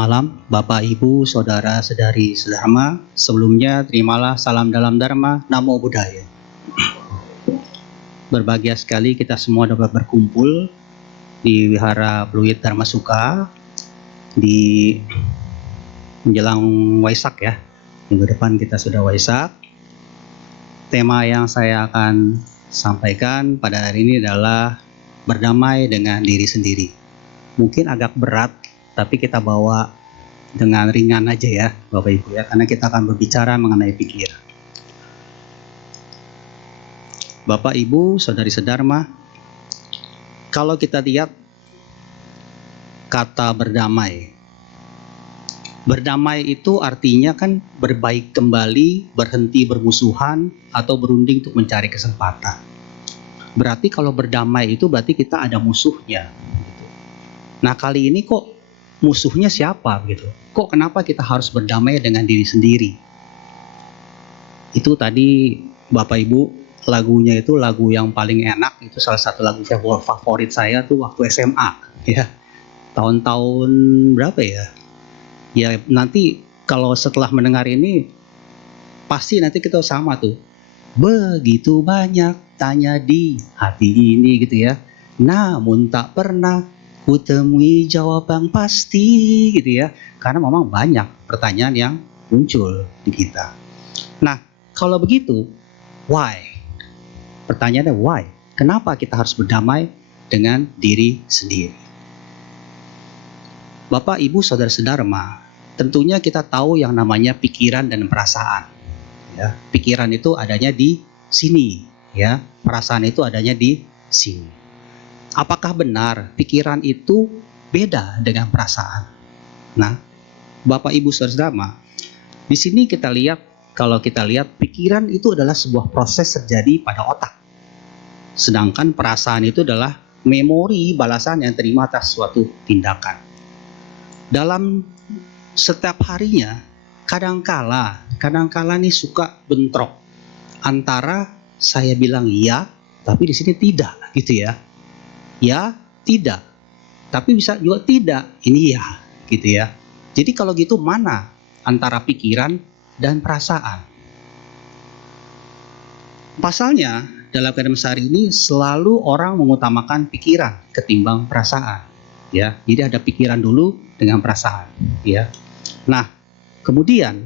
Malam, Bapak, Ibu, Saudara-saudari sedharma. Sebelumnya, terimalah salam dalam Dharma, Namo Buddhaya. Berbahagia sekali kita semua dapat berkumpul di Wihara Pluit Dharma Suka di menjelang Waisak ya. Minggu depan kita sudah Waisak. Tema yang saya akan sampaikan pada hari ini adalah berdamai dengan diri sendiri. Mungkin agak berat, tapi kita bawa dengan ringan aja ya Bapak Ibu ya, karena kita akan berbicara mengenai pikiran. Bapak Ibu, Saudari sedharma, kalau kita lihat kata berdamai itu artinya kan berbaik kembali, berhenti bermusuhan, atau berunding untuk mencari kesempatan. Berarti kalau berdamai itu berarti kita ada musuhnya. Nah kali ini kok musuhnya siapa gitu? Kok kenapa kita harus berdamai dengan diri sendiri? Itu tadi Bapak Ibu, lagunya itu lagu yang paling enak, itu salah satu lagu favorit saya tuh waktu SMA ya. Tahun-tahun berapa ya? Ya nanti kalau setelah mendengar ini pasti nanti kita sama tuh. Begitu banyak tanya di hati ini gitu ya. Namun tak pernah ku temui jawaban pasti gitu ya. Karena memang banyak pertanyaan yang muncul di kita. Nah, kalau begitu, why? Pertanyaannya why? Kenapa kita harus berdamai dengan diri sendiri? Bapak, Ibu, Saudara sedharma, tentunya kita tahu yang namanya pikiran dan perasaan. Ya, pikiran itu adanya di sini, ya. Perasaan itu adanya di sini. Apakah benar pikiran itu beda dengan perasaan? Nah, Bapak Ibu Saudara sedharma, di sini kita lihat, kalau kita lihat pikiran itu adalah sebuah proses terjadi pada otak. Sedangkan perasaan itu adalah memori balasan yang terima atas suatu tindakan. Dalam setiap harinya, kadangkala nih suka bentrok antara saya bilang iya, tapi di sini tidak, gitu ya. Ya, tidak. Tapi bisa juga tidak, ini ya, gitu ya. Jadi kalau gitu mana antara pikiran dan perasaan? Pasalnya, dalam keadaan sehari ini selalu orang mengutamakan pikiran ketimbang perasaan. Ya, jadi ada pikiran dulu dengan perasaan. Ya. Nah, kemudian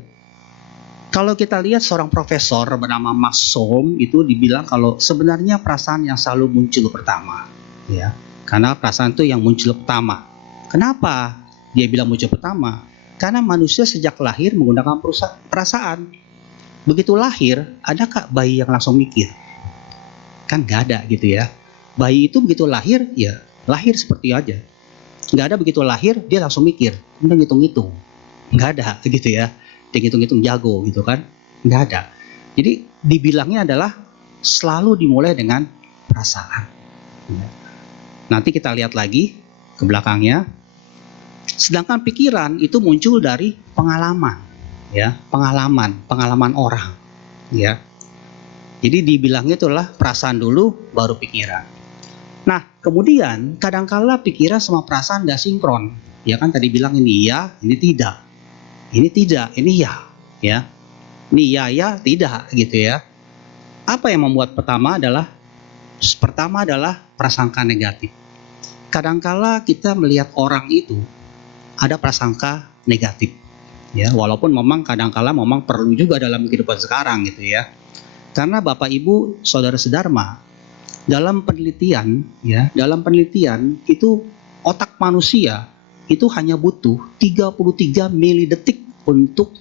kalau kita lihat seorang profesor bernama Max Sohm itu dibilang kalau sebenarnya perasaan yang selalu muncul pertama. Ya, karena perasaan itu yang muncul pertama. Kenapa dia bilang muncul pertama? Karena manusia sejak lahir menggunakan perasaan. Begitu lahir, adakah bayi yang langsung mikir? Kan nggak ada gitu ya. Bayi itu begitu lahir, ya lahir seperti aja. Nggak ada begitu lahir dia langsung mikir, kemudian ngitung-ngitung. Nggak ada gitu ya. Dia ngitung-ngitung jago gitu kan. Nggak ada. Jadi dibilangnya adalah selalu dimulai dengan perasaan. Ya. Nanti kita lihat lagi ke belakangnya. Sedangkan pikiran itu muncul dari pengalaman, ya, pengalaman orang, ya. Jadi dibilangnya itulah perasaan dulu baru pikiran. Nah, kemudian kadangkala pikiran sama perasaan nggak sinkron. Ya kan tadi bilang ini iya, ini tidak. Ini tidak, ini ya, ya. Ini ya, tidak gitu ya. Apa yang membuat pertama adalah prasangka negatif. Kadangkala kita melihat orang itu ada prasangka negatif, ya. Walaupun memang kadangkala memang perlu juga dalam kehidupan sekarang gitu ya. Karena Bapak Ibu Saudara sedharma, dalam penelitian itu otak manusia itu hanya butuh 33 milidetik untuk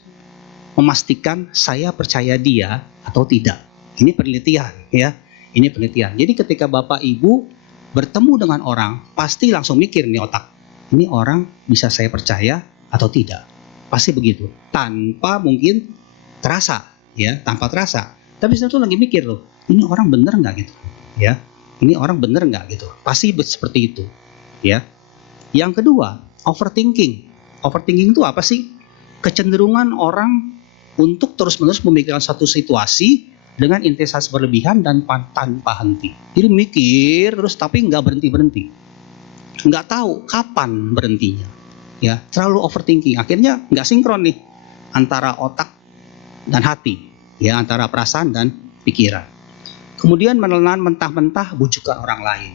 memastikan saya percaya dia atau tidak. Ini penelitian ya. Ini penelitian. Jadi ketika Bapak Ibu bertemu dengan orang, pasti langsung mikir nih otak. Ini orang bisa saya percaya atau tidak. Pasti begitu. Tanpa mungkin terasa, ya, tanpa terasa. Tapi saya tuh lagi mikir loh, ini orang bener nggak gitu, ya? Ini orang bener nggak gitu? Pasti seperti itu, ya. Yang kedua, overthinking. Overthinking itu apa sih? Kecenderungan orang untuk terus-menerus memikirkan satu situasi dengan intensitas berlebihan dan tanpa henti. Jadi mikir terus tapi nggak berhenti-berhenti. Nggak tahu kapan berhentinya. ya, terlalu overthinking. Akhirnya nggak sinkron nih antara otak dan hati, ya, antara perasaan dan pikiran. Kemudian menelan mentah-mentah bujukan orang lain,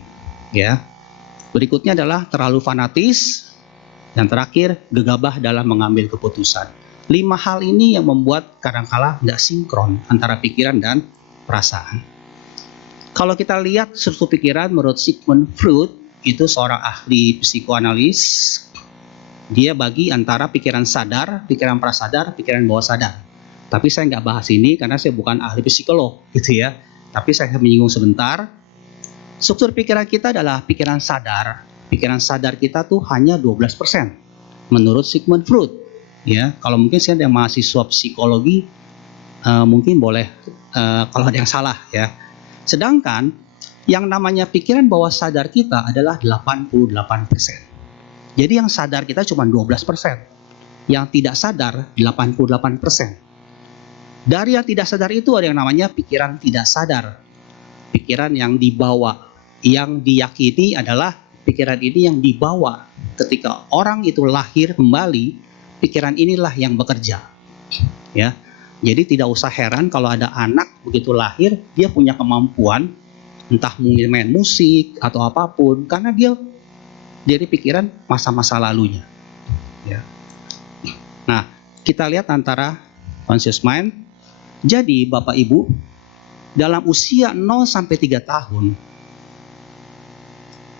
ya. Berikutnya adalah terlalu fanatis, dan terakhir gegabah dalam mengambil keputusan. 5 hal ini yang membuat kadangkala nggak sinkron antara pikiran dan perasaan. Kalau kita lihat struktur pikiran menurut Sigmund Freud, itu seorang ahli psikoanalis, dia bagi antara pikiran sadar, pikiran prasadar, pikiran bawah sadar. Tapi saya nggak bahas ini karena saya bukan ahli psikolog, gitu ya. Tapi saya menyinggung sebentar. Struktur pikiran kita adalah pikiran sadar. Pikiran sadar kita tuh hanya 12% menurut Sigmund Freud. Ya, kalau mungkin saya ada mahasiswa psikologi, mungkin boleh kalau ada yang salah, ya. Sedangkan yang namanya pikiran bawah sadar kita adalah 88%. Jadi yang sadar kita cuma 12%. Yang tidak sadar 88%. Dari yang tidak sadar itu ada yang namanya pikiran tidak sadar. Pikiran yang dibawa, yang diyakini adalah pikiran ini yang dibawa ketika orang itu lahir kembali, pikiran inilah yang bekerja. Ya. Jadi tidak usah heran kalau ada anak begitu lahir dia punya kemampuan entah main musik atau apapun karena dia dari pikiran masa-masa lalunya. Ya. Nah, kita lihat antara conscious mind. Jadi Bapak Ibu, dalam usia 0 sampai 3 tahun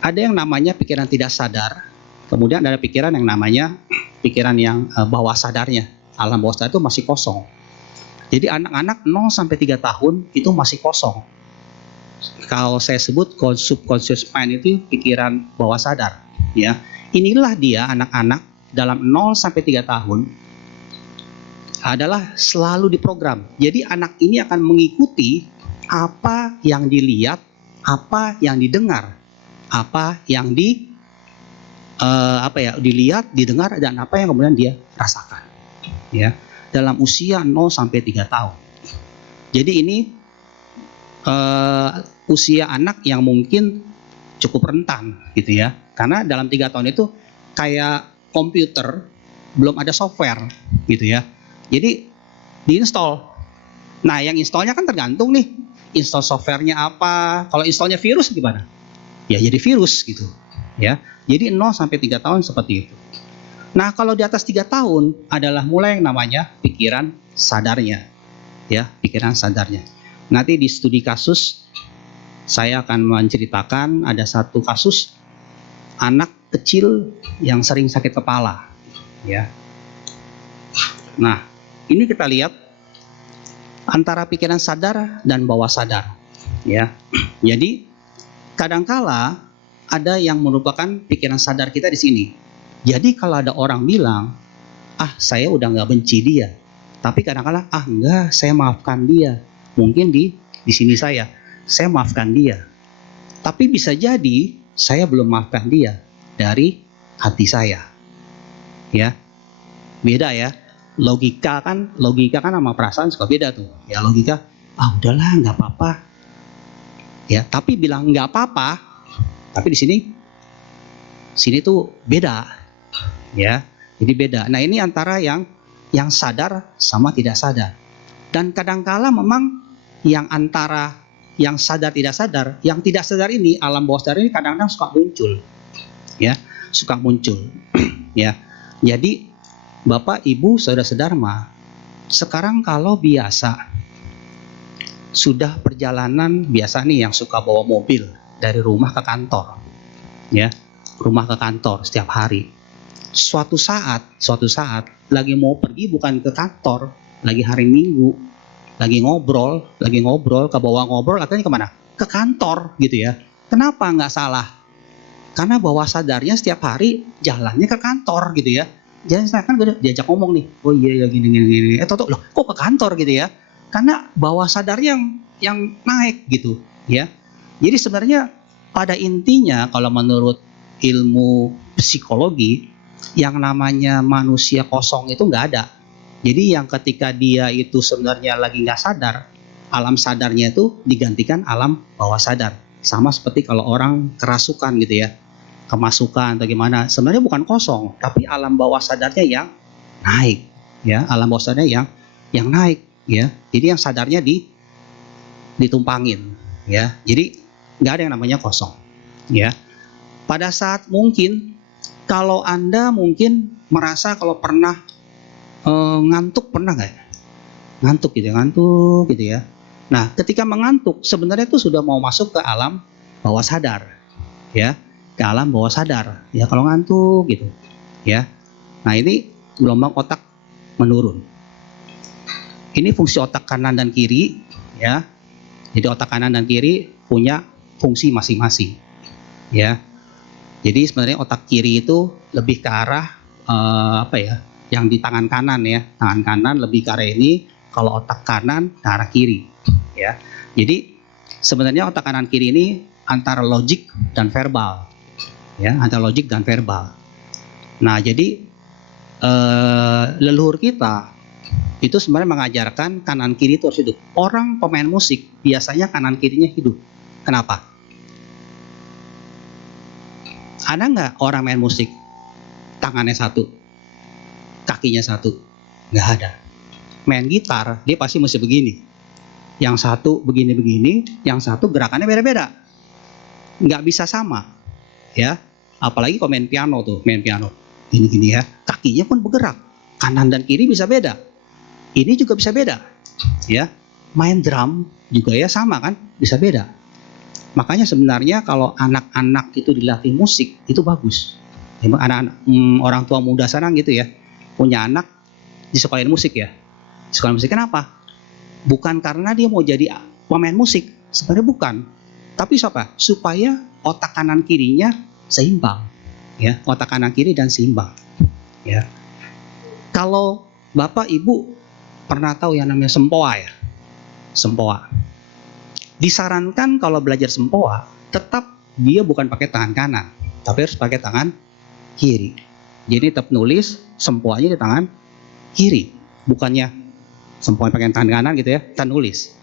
ada yang namanya pikiran tidak sadar, kemudian ada pikiran yang namanya pikiran yang bawah sadarnya. Alam bawah sadar itu masih kosong. Jadi anak-anak 0 sampai 3 tahun itu masih kosong. Kalau saya sebut subconscious mind itu pikiran bawah sadar, ya. Inilah dia anak-anak dalam 0 sampai 3 tahun adalah selalu diprogram. Jadi anak ini akan mengikuti apa yang dilihat, apa yang didengar, apa yang dilihat, didengar, dan apa yang kemudian dia rasakan. Ya, dalam usia 0 sampai 3 tahun. Jadi ini usia anak yang mungkin cukup rentan, gitu ya. Karena dalam 3 tahun itu kayak komputer belum ada software, gitu ya. Jadi diinstal. Nah, yang installnya kan tergantung nih. Install softwarenya apa? Kalau installnya virus gimana? Ya jadi virus gitu. Ya. Jadi 0 sampai 3 tahun seperti itu. Nah, kalau di atas 3 tahun adalah mulai yang namanya pikiran sadarnya. Ya, pikiran sadarnya. Nanti di studi kasus saya akan menceritakan ada satu kasus anak kecil yang sering sakit kepala. Ya. Nah, ini kita lihat antara pikiran sadar dan bawah sadar, ya. Jadi kadangkala ada yang merupakan pikiran sadar kita di sini. Jadi kalau ada orang bilang, saya udah nggak benci dia, tapi kadangkala enggak, saya maafkan dia. Mungkin di sini saya maafkan dia, tapi bisa jadi saya belum maafkan dia dari hati saya, ya. Beda ya. Logika kan sama perasaan suka beda tuh. Ya logika, udahlah nggak apa-apa. Ya, tapi bilang nggak apa-apa, tapi di sini tuh beda. Ya, jadi beda. Nah, ini antara yang sadar sama tidak sadar. Dan kadangkala memang yang antara yang sadar tidak sadar, yang tidak sadar ini, alam bawah sadar ini kadang-kadang suka muncul. Ya, suka muncul. Ya. Jadi Bapak, Ibu, Saudara Dharma, sekarang kalau biasa sudah perjalanan biasa nih yang suka bawa mobil dari rumah ke kantor, ya, rumah ke kantor setiap hari. Suatu saat lagi mau pergi bukan ke kantor, lagi hari Minggu, lagi ngobrol, ke bawah ngobrol, akhirnya kemana? Ke kantor, gitu ya. Kenapa nggak salah? Karena bawah sadarnya setiap hari jalannya ke kantor, gitu ya. Jadi kan gue diajak ngomong nih, oh iya ya gini. Loh, kok ke kantor gitu ya? Karena bawah sadar yang naik gitu, ya. Jadi sebenarnya pada intinya kalau menurut ilmu psikologi, yang namanya manusia kosong itu nggak ada. Jadi yang ketika dia itu sebenarnya lagi nggak sadar, alam sadarnya itu digantikan alam bawah sadar. Sama seperti kalau orang kerasukan gitu ya. kemasukan atau gimana, sebenarnya bukan kosong, tapi alam bawah sadarnya yang naik, ya, alam bawah sadarnya yang naik, ya. Jadi yang sadarnya ditumpangin, ya. Jadi nggak ada yang namanya kosong, ya. Pada saat mungkin kalau Anda mungkin merasa kalau pernah ngantuk, pernah nggak ya? Ngantuk gitu ya. Nah, ketika mengantuk sebenarnya itu sudah mau masuk ke alam bawah sadar, ya, ke alam bawah sadar, ya, kalau ngantuk gitu, ya. Nah, ini gelombang otak menurun. Ini fungsi otak kanan dan kiri, ya. Jadi otak kanan dan kiri punya fungsi masing-masing, ya. Jadi sebenarnya otak kiri itu lebih ke arah apa ya? Yang di tangan kanan, ya. Tangan kanan lebih ke arah ini, kalau otak kanan ke arah kiri, ya. Jadi sebenarnya otak kanan kiri ini antara logik dan verbal, ya, antara logik dan verbal. Nah, jadi leluhur kita itu sebenarnya mengajarkan kanan kiri itu harus hidup. Orang pemain musik biasanya kanan kirinya hidup. Kenapa? Ada nggak orang main musik tangannya satu, kakinya satu? Nggak ada. Main gitar dia pasti mesti begini. Yang satu begini-begini, yang satu gerakannya beda-beda. Nggak bisa sama, ya. Apalagi kalau main piano tuh, main piano gini-gini ya, kakinya pun bergerak, kanan dan kiri bisa beda. Ini juga bisa beda, ya. Main drum juga ya sama kan, bisa beda. Makanya sebenarnya kalau anak-anak itu dilatih musik itu bagus. Anak-anak orang tua muda sekarang gitu ya, punya anak disekolahin musik ya. Sekolah musik kenapa? Bukan karena dia mau jadi pemain musik, sebenarnya bukan. Tapi siapa? Supaya otak kanan kirinya seimbang, ya, otak kanan kiri dan seimbang, ya. Kalau Bapak Ibu pernah tahu yang namanya sempoa ya? Sempoa. Disarankan kalau belajar sempoa, tetap dia bukan pakai tangan kanan, tapi harus pakai tangan kiri. Jadi tetap nulis sempoanya di tangan kiri, bukannya sempoanya pakai tangan kanan gitu ya, kita nulis.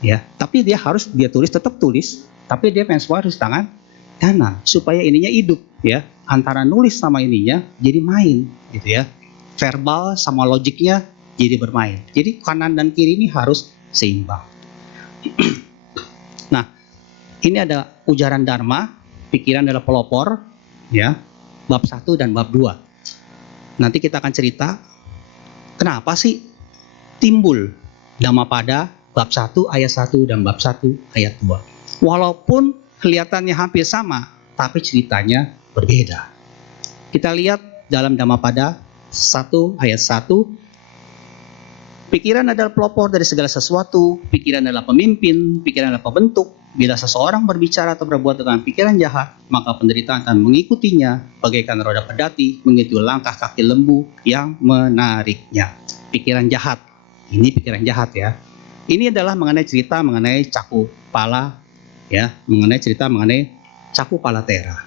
Ya, tapi dia tulis, tetap tulis, tapi dia pengen sempoa harus tangan kanan supaya ininya hidup, ya. Antara nulis sama ininya jadi main gitu ya. Verbal sama logiknya jadi bermain. Jadi kanan dan kiri ini harus seimbang. Nah, ini ada ujaran dharma, pikiran adalah pelopor, ya. Bab 1 dan bab 2. Nanti kita akan cerita kenapa sih timbul Dhammapada bab 1 ayat 1 dan bab 1 ayat 2. Walaupun kelihatannya hampir sama, tapi ceritanya berbeda. Kita lihat dalam Dhammapada 1 ayat 1. Pikiran adalah pelopor dari segala sesuatu, pikiran adalah pemimpin, pikiran adalah pembentuk. Bila seseorang berbicara atau berbuat dengan pikiran jahat, maka penderitaan akan mengikutinya, bagaikan roda pedati mengikuti langkah kaki lembu yang menariknya. Pikiran jahat, ini pikiran jahat ya. Ini adalah mengenai cerita mengenai Cakupala, ya, mengenai cerita mengenai Cakupalatera.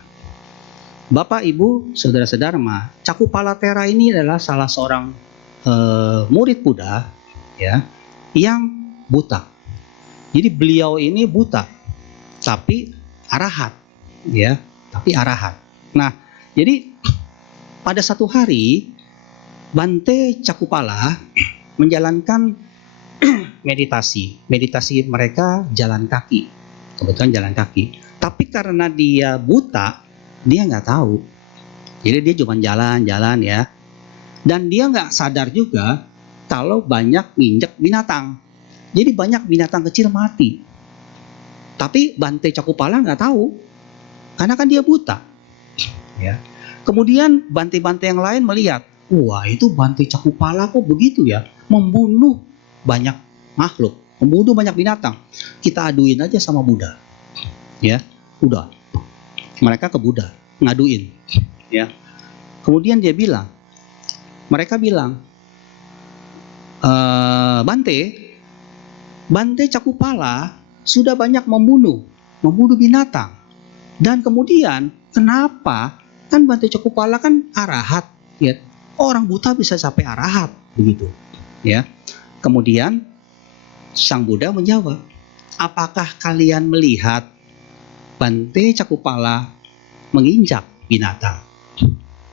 Bapak, Ibu, saudara-saudara, Cakupalatera ini adalah salah seorang murid Buddha, ya, yang buta. Jadi beliau ini buta, tapi arahat, ya, tapi arahat. Nah, jadi pada satu hari Bante Cakupala menjalankan meditasi mereka jalan kaki, kebetulan jalan kaki. Tapi karena dia buta, dia nggak tahu. Jadi dia cuma jalan-jalan ya. Dan dia nggak sadar juga kalau banyak nginjek binatang. Jadi banyak binatang kecil mati. Tapi Bante Cakupala nggak tahu, karena kan dia buta. Ya. Kemudian Bante-Bante yang lain melihat, wah itu Bante Cakupala kok begitu ya, membunuh banyak makhluk, membunuh banyak binatang. Kita aduin aja sama Buddha. Ya, udah. Mereka ke Buddha ngaduin. Ya. Kemudian mereka bilang, Bante Cakupala sudah banyak membunuh binatang. Dan kemudian kenapa, kan Bante Cakupala kan arahat, ya. Orang buta bisa sampai arahat begitu, ya. Kemudian Sang Buddha menjawab, apakah kalian melihat Bante Cakupala menginjak binatang.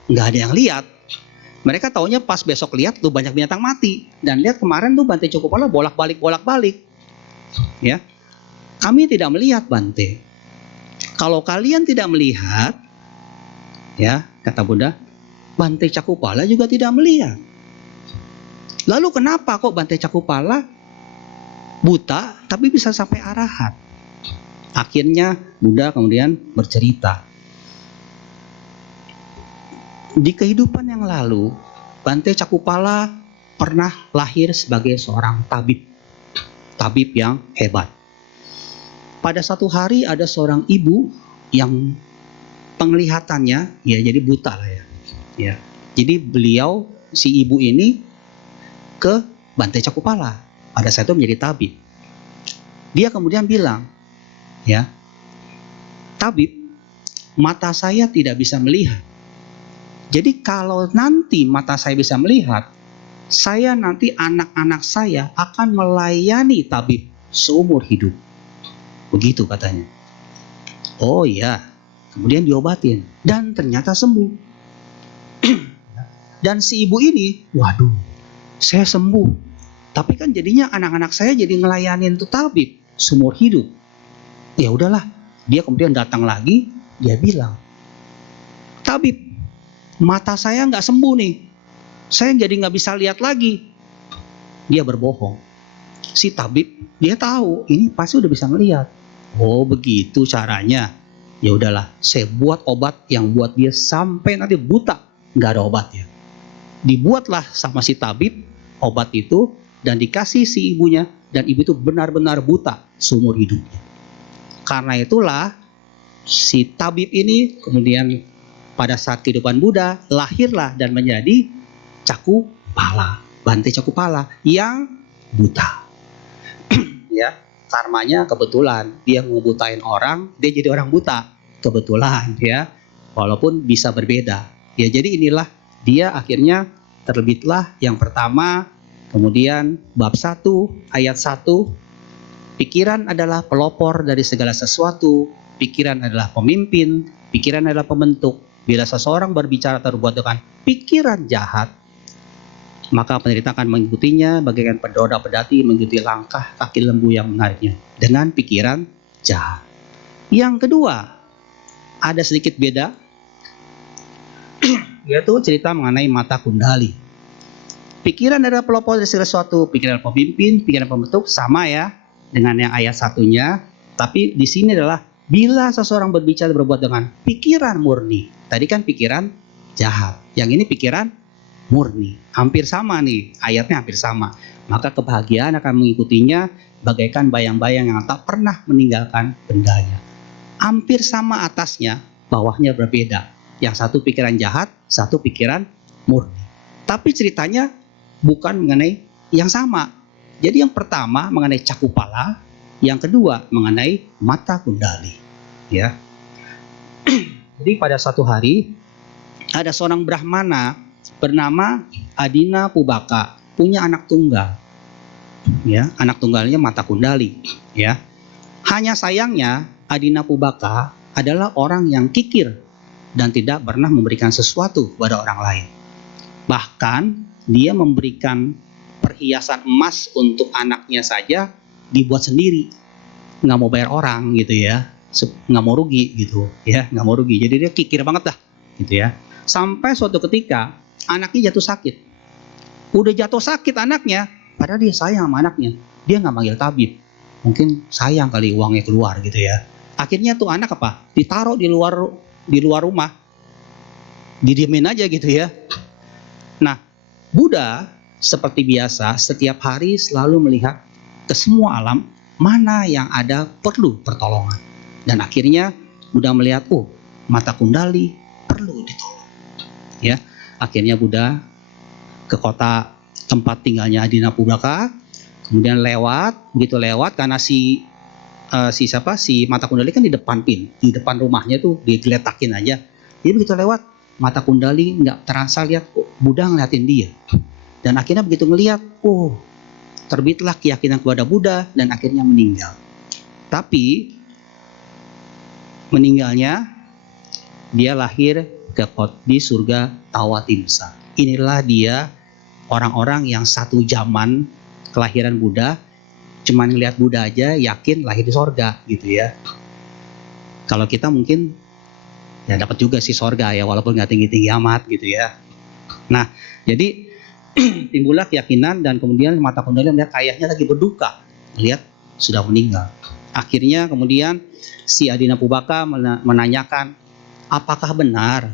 Nggak ada yang lihat. Mereka taunya pas besok lihat tuh banyak binatang mati. Dan lihat kemarin tuh Bante Cakupala bolak-balik. Ya, kami tidak melihat Bante. Kalau kalian tidak melihat, ya kata Buddha, Bante Cakupala juga tidak melihat. Lalu kenapa kok Bante Cakupala buta tapi bisa sampai arahat? Akhirnya Buddha kemudian bercerita. Di kehidupan yang lalu, Bante Cakupala pernah lahir sebagai seorang tabib yang hebat. Pada satu hari ada seorang ibu yang penglihatannya ya jadi buta lah ya. Jadi beliau si ibu ini ke Bante Cakupala pada saat itu menjadi tabib. Dia kemudian bilang, ya, tabib, mata saya tidak bisa melihat. Jadi kalau nanti mata saya bisa melihat, saya nanti anak-anak saya akan melayani tabib seumur hidup. Begitu katanya. Oh iya, kemudian diobatin dan ternyata sembuh. Dan si ibu ini, waduh, saya sembuh. Tapi kan jadinya anak-anak saya jadi ngelayanin tuh tabib seumur hidup. Ya udahlah, dia kemudian datang lagi, dia bilang, tabib, mata saya nggak sembuh nih, saya jadi nggak bisa lihat lagi. Dia berbohong. Si tabib dia tahu ini pasti udah bisa melihat. Oh begitu caranya. Ya udahlah, saya buat obat yang buat dia sampai nanti buta nggak ada obatnya. Dibuatlah sama si tabib obat itu dan dikasih si ibunya, dan ibu itu benar-benar buta seumur hidupnya. Karena itulah si tabib ini kemudian pada saat kehidupan Buddha lahirlah dan menjadi Cakupala, Bante Cakupala yang buta. Ya, karmanya kebetulan dia ngebutain orang, dia jadi orang buta. Kebetulan ya, walaupun bisa berbeda. Ya, jadi inilah dia akhirnya terbitlah yang pertama, kemudian bab 1 ayat 1, pikiran adalah pelopor dari segala sesuatu, pikiran adalah pemimpin, pikiran adalah pembentuk. Bila seseorang berbicara atau berbuat dengan pikiran jahat, maka penderita akan mengikutinya bagaikan pedoda pedati mengikuti langkah kaki lembu yang menariknya dengan pikiran jahat. Yang kedua, ada sedikit beda, yaitu cerita mengenai mata kundali. Pikiran adalah pelopor dari segala sesuatu, pikiran pemimpin, pikiran pembentuk, sama ya dengan yang ayat satunya. Tapi di sini adalah bila seseorang berbicara berbuat dengan pikiran murni. Tadi kan pikiran jahat, yang ini pikiran murni. Hampir sama nih, ayatnya hampir sama. Maka kebahagiaan akan mengikutinya bagaikan bayang-bayang yang tak pernah meninggalkan bendanya. Hampir sama atasnya, bawahnya berbeda. Yang satu pikiran jahat, satu pikiran murni. Tapi ceritanya bukan mengenai yang sama. Jadi yang pertama mengenai Cakupala, yang kedua mengenai mata kundali. Ya. Jadi pada suatu hari ada seorang Brahmana bernama Adina Pubaka, punya anak tunggal. Ya, anak tunggalnya mata kundali. Ya. Hanya sayangnya Adina Pubaka adalah orang yang kikir dan tidak pernah memberikan sesuatu kepada orang lain. Bahkan dia memberikan perhiasan emas untuk anaknya saja dibuat sendiri, nggak mau bayar orang gitu ya, nggak mau rugi gitu ya, nggak mau rugi. Jadi dia kikir banget dah gitu ya. Sampai suatu ketika anaknya jatuh sakit. Udah jatuh sakit anaknya, padahal dia sayang sama anaknya. Dia nggak manggil tabib. Mungkin sayang kali uangnya keluar gitu ya. Akhirnya tuh anak apa? Ditaruh di luar rumah. Didiemin aja gitu ya. Nah, Buddha seperti biasa setiap hari selalu melihat ke semua alam mana yang ada perlu pertolongan. Dan akhirnya Buddha melihat, oh, mata kundali perlu ditolong. Ya, akhirnya Buddha ke kota tempat tinggalnya Adina Pubaka, kemudian begitu lewat karena si mata kundali kan di depan rumahnya tuh digeletakin aja. Jadi begitu lewat mata kundali nggak terasa lihat, Buddha ngeliatin dia. Dan akhirnya begitu ngeliat, terbitlah keyakinan kepada Buddha dan akhirnya meninggal. Tapi meninggalnya Dia lahir di surga Tawatimsa. Inilah dia orang-orang yang satu zaman kelahiran Buddha, cuman ngelihat Buddha aja yakin lahir di sorga gitu ya. Kalau kita mungkin ya dapat juga sih sorga ya, walaupun nggak tinggi-tinggi amat gitu ya. Nah, jadi timbullah keyakinan dan kemudian mata Kundalini melihat ayahnya lagi berduka, lihat sudah meninggal. Akhirnya kemudian si Adina Pubaka menanyakan, apakah benar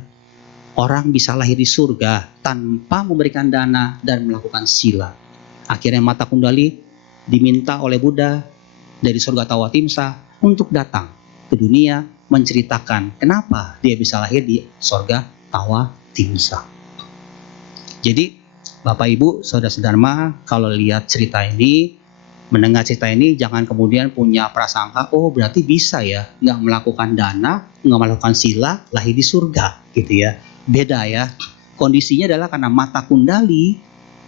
orang bisa lahir di surga tanpa memberikan dana dan melakukan sila? Akhirnya mata Kundali diminta oleh Buddha dari surga Tawatimsa untuk datang ke dunia menceritakan kenapa dia bisa lahir di surga Tawatimsa. Jadi Bapak Ibu Saudara Dharma, kalau lihat cerita ini, mendengar cerita ini, jangan kemudian punya prasangka, oh berarti bisa ya, nggak melakukan dana, nggak melakukan sila, lahir di surga, gitu ya. Beda ya. Kondisinya adalah karena mata Kundali,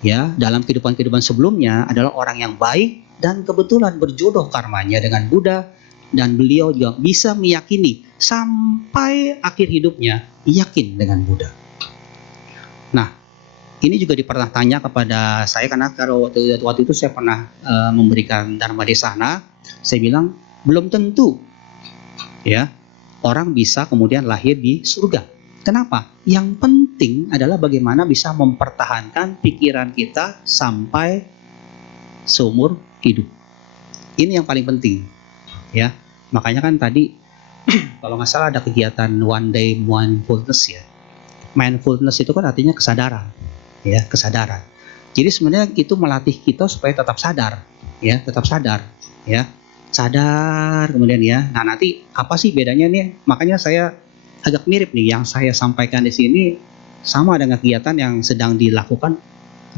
ya, dalam kehidupan sebelumnya adalah orang yang baik dan kebetulan berjodoh karmanya dengan Buddha, dan beliau juga bisa meyakini sampai akhir hidupnya yakin dengan Buddha. Nah, ini juga pernah tanya kepada saya karena kalau waktu itu saya pernah memberikan Dharma Desana, saya bilang belum tentu ya orang bisa kemudian lahir di surga. Kenapa? Yang penting adalah bagaimana bisa mempertahankan pikiran kita sampai seumur hidup. Ini yang paling penting ya. Makanya kan tadi kalau nggak salah ada kegiatan one day mindfulness ya. Mindfulness itu kan artinya kesadaran. Ya, kesadaran. Jadi sebenarnya itu melatih kita supaya tetap sadar, ya, tetap sadar, ya, sadar kemudian ya. Nah nanti apa sih bedanya nih? Makanya saya agak mirip nih yang saya sampaikan di sini sama dengan kegiatan yang sedang dilakukan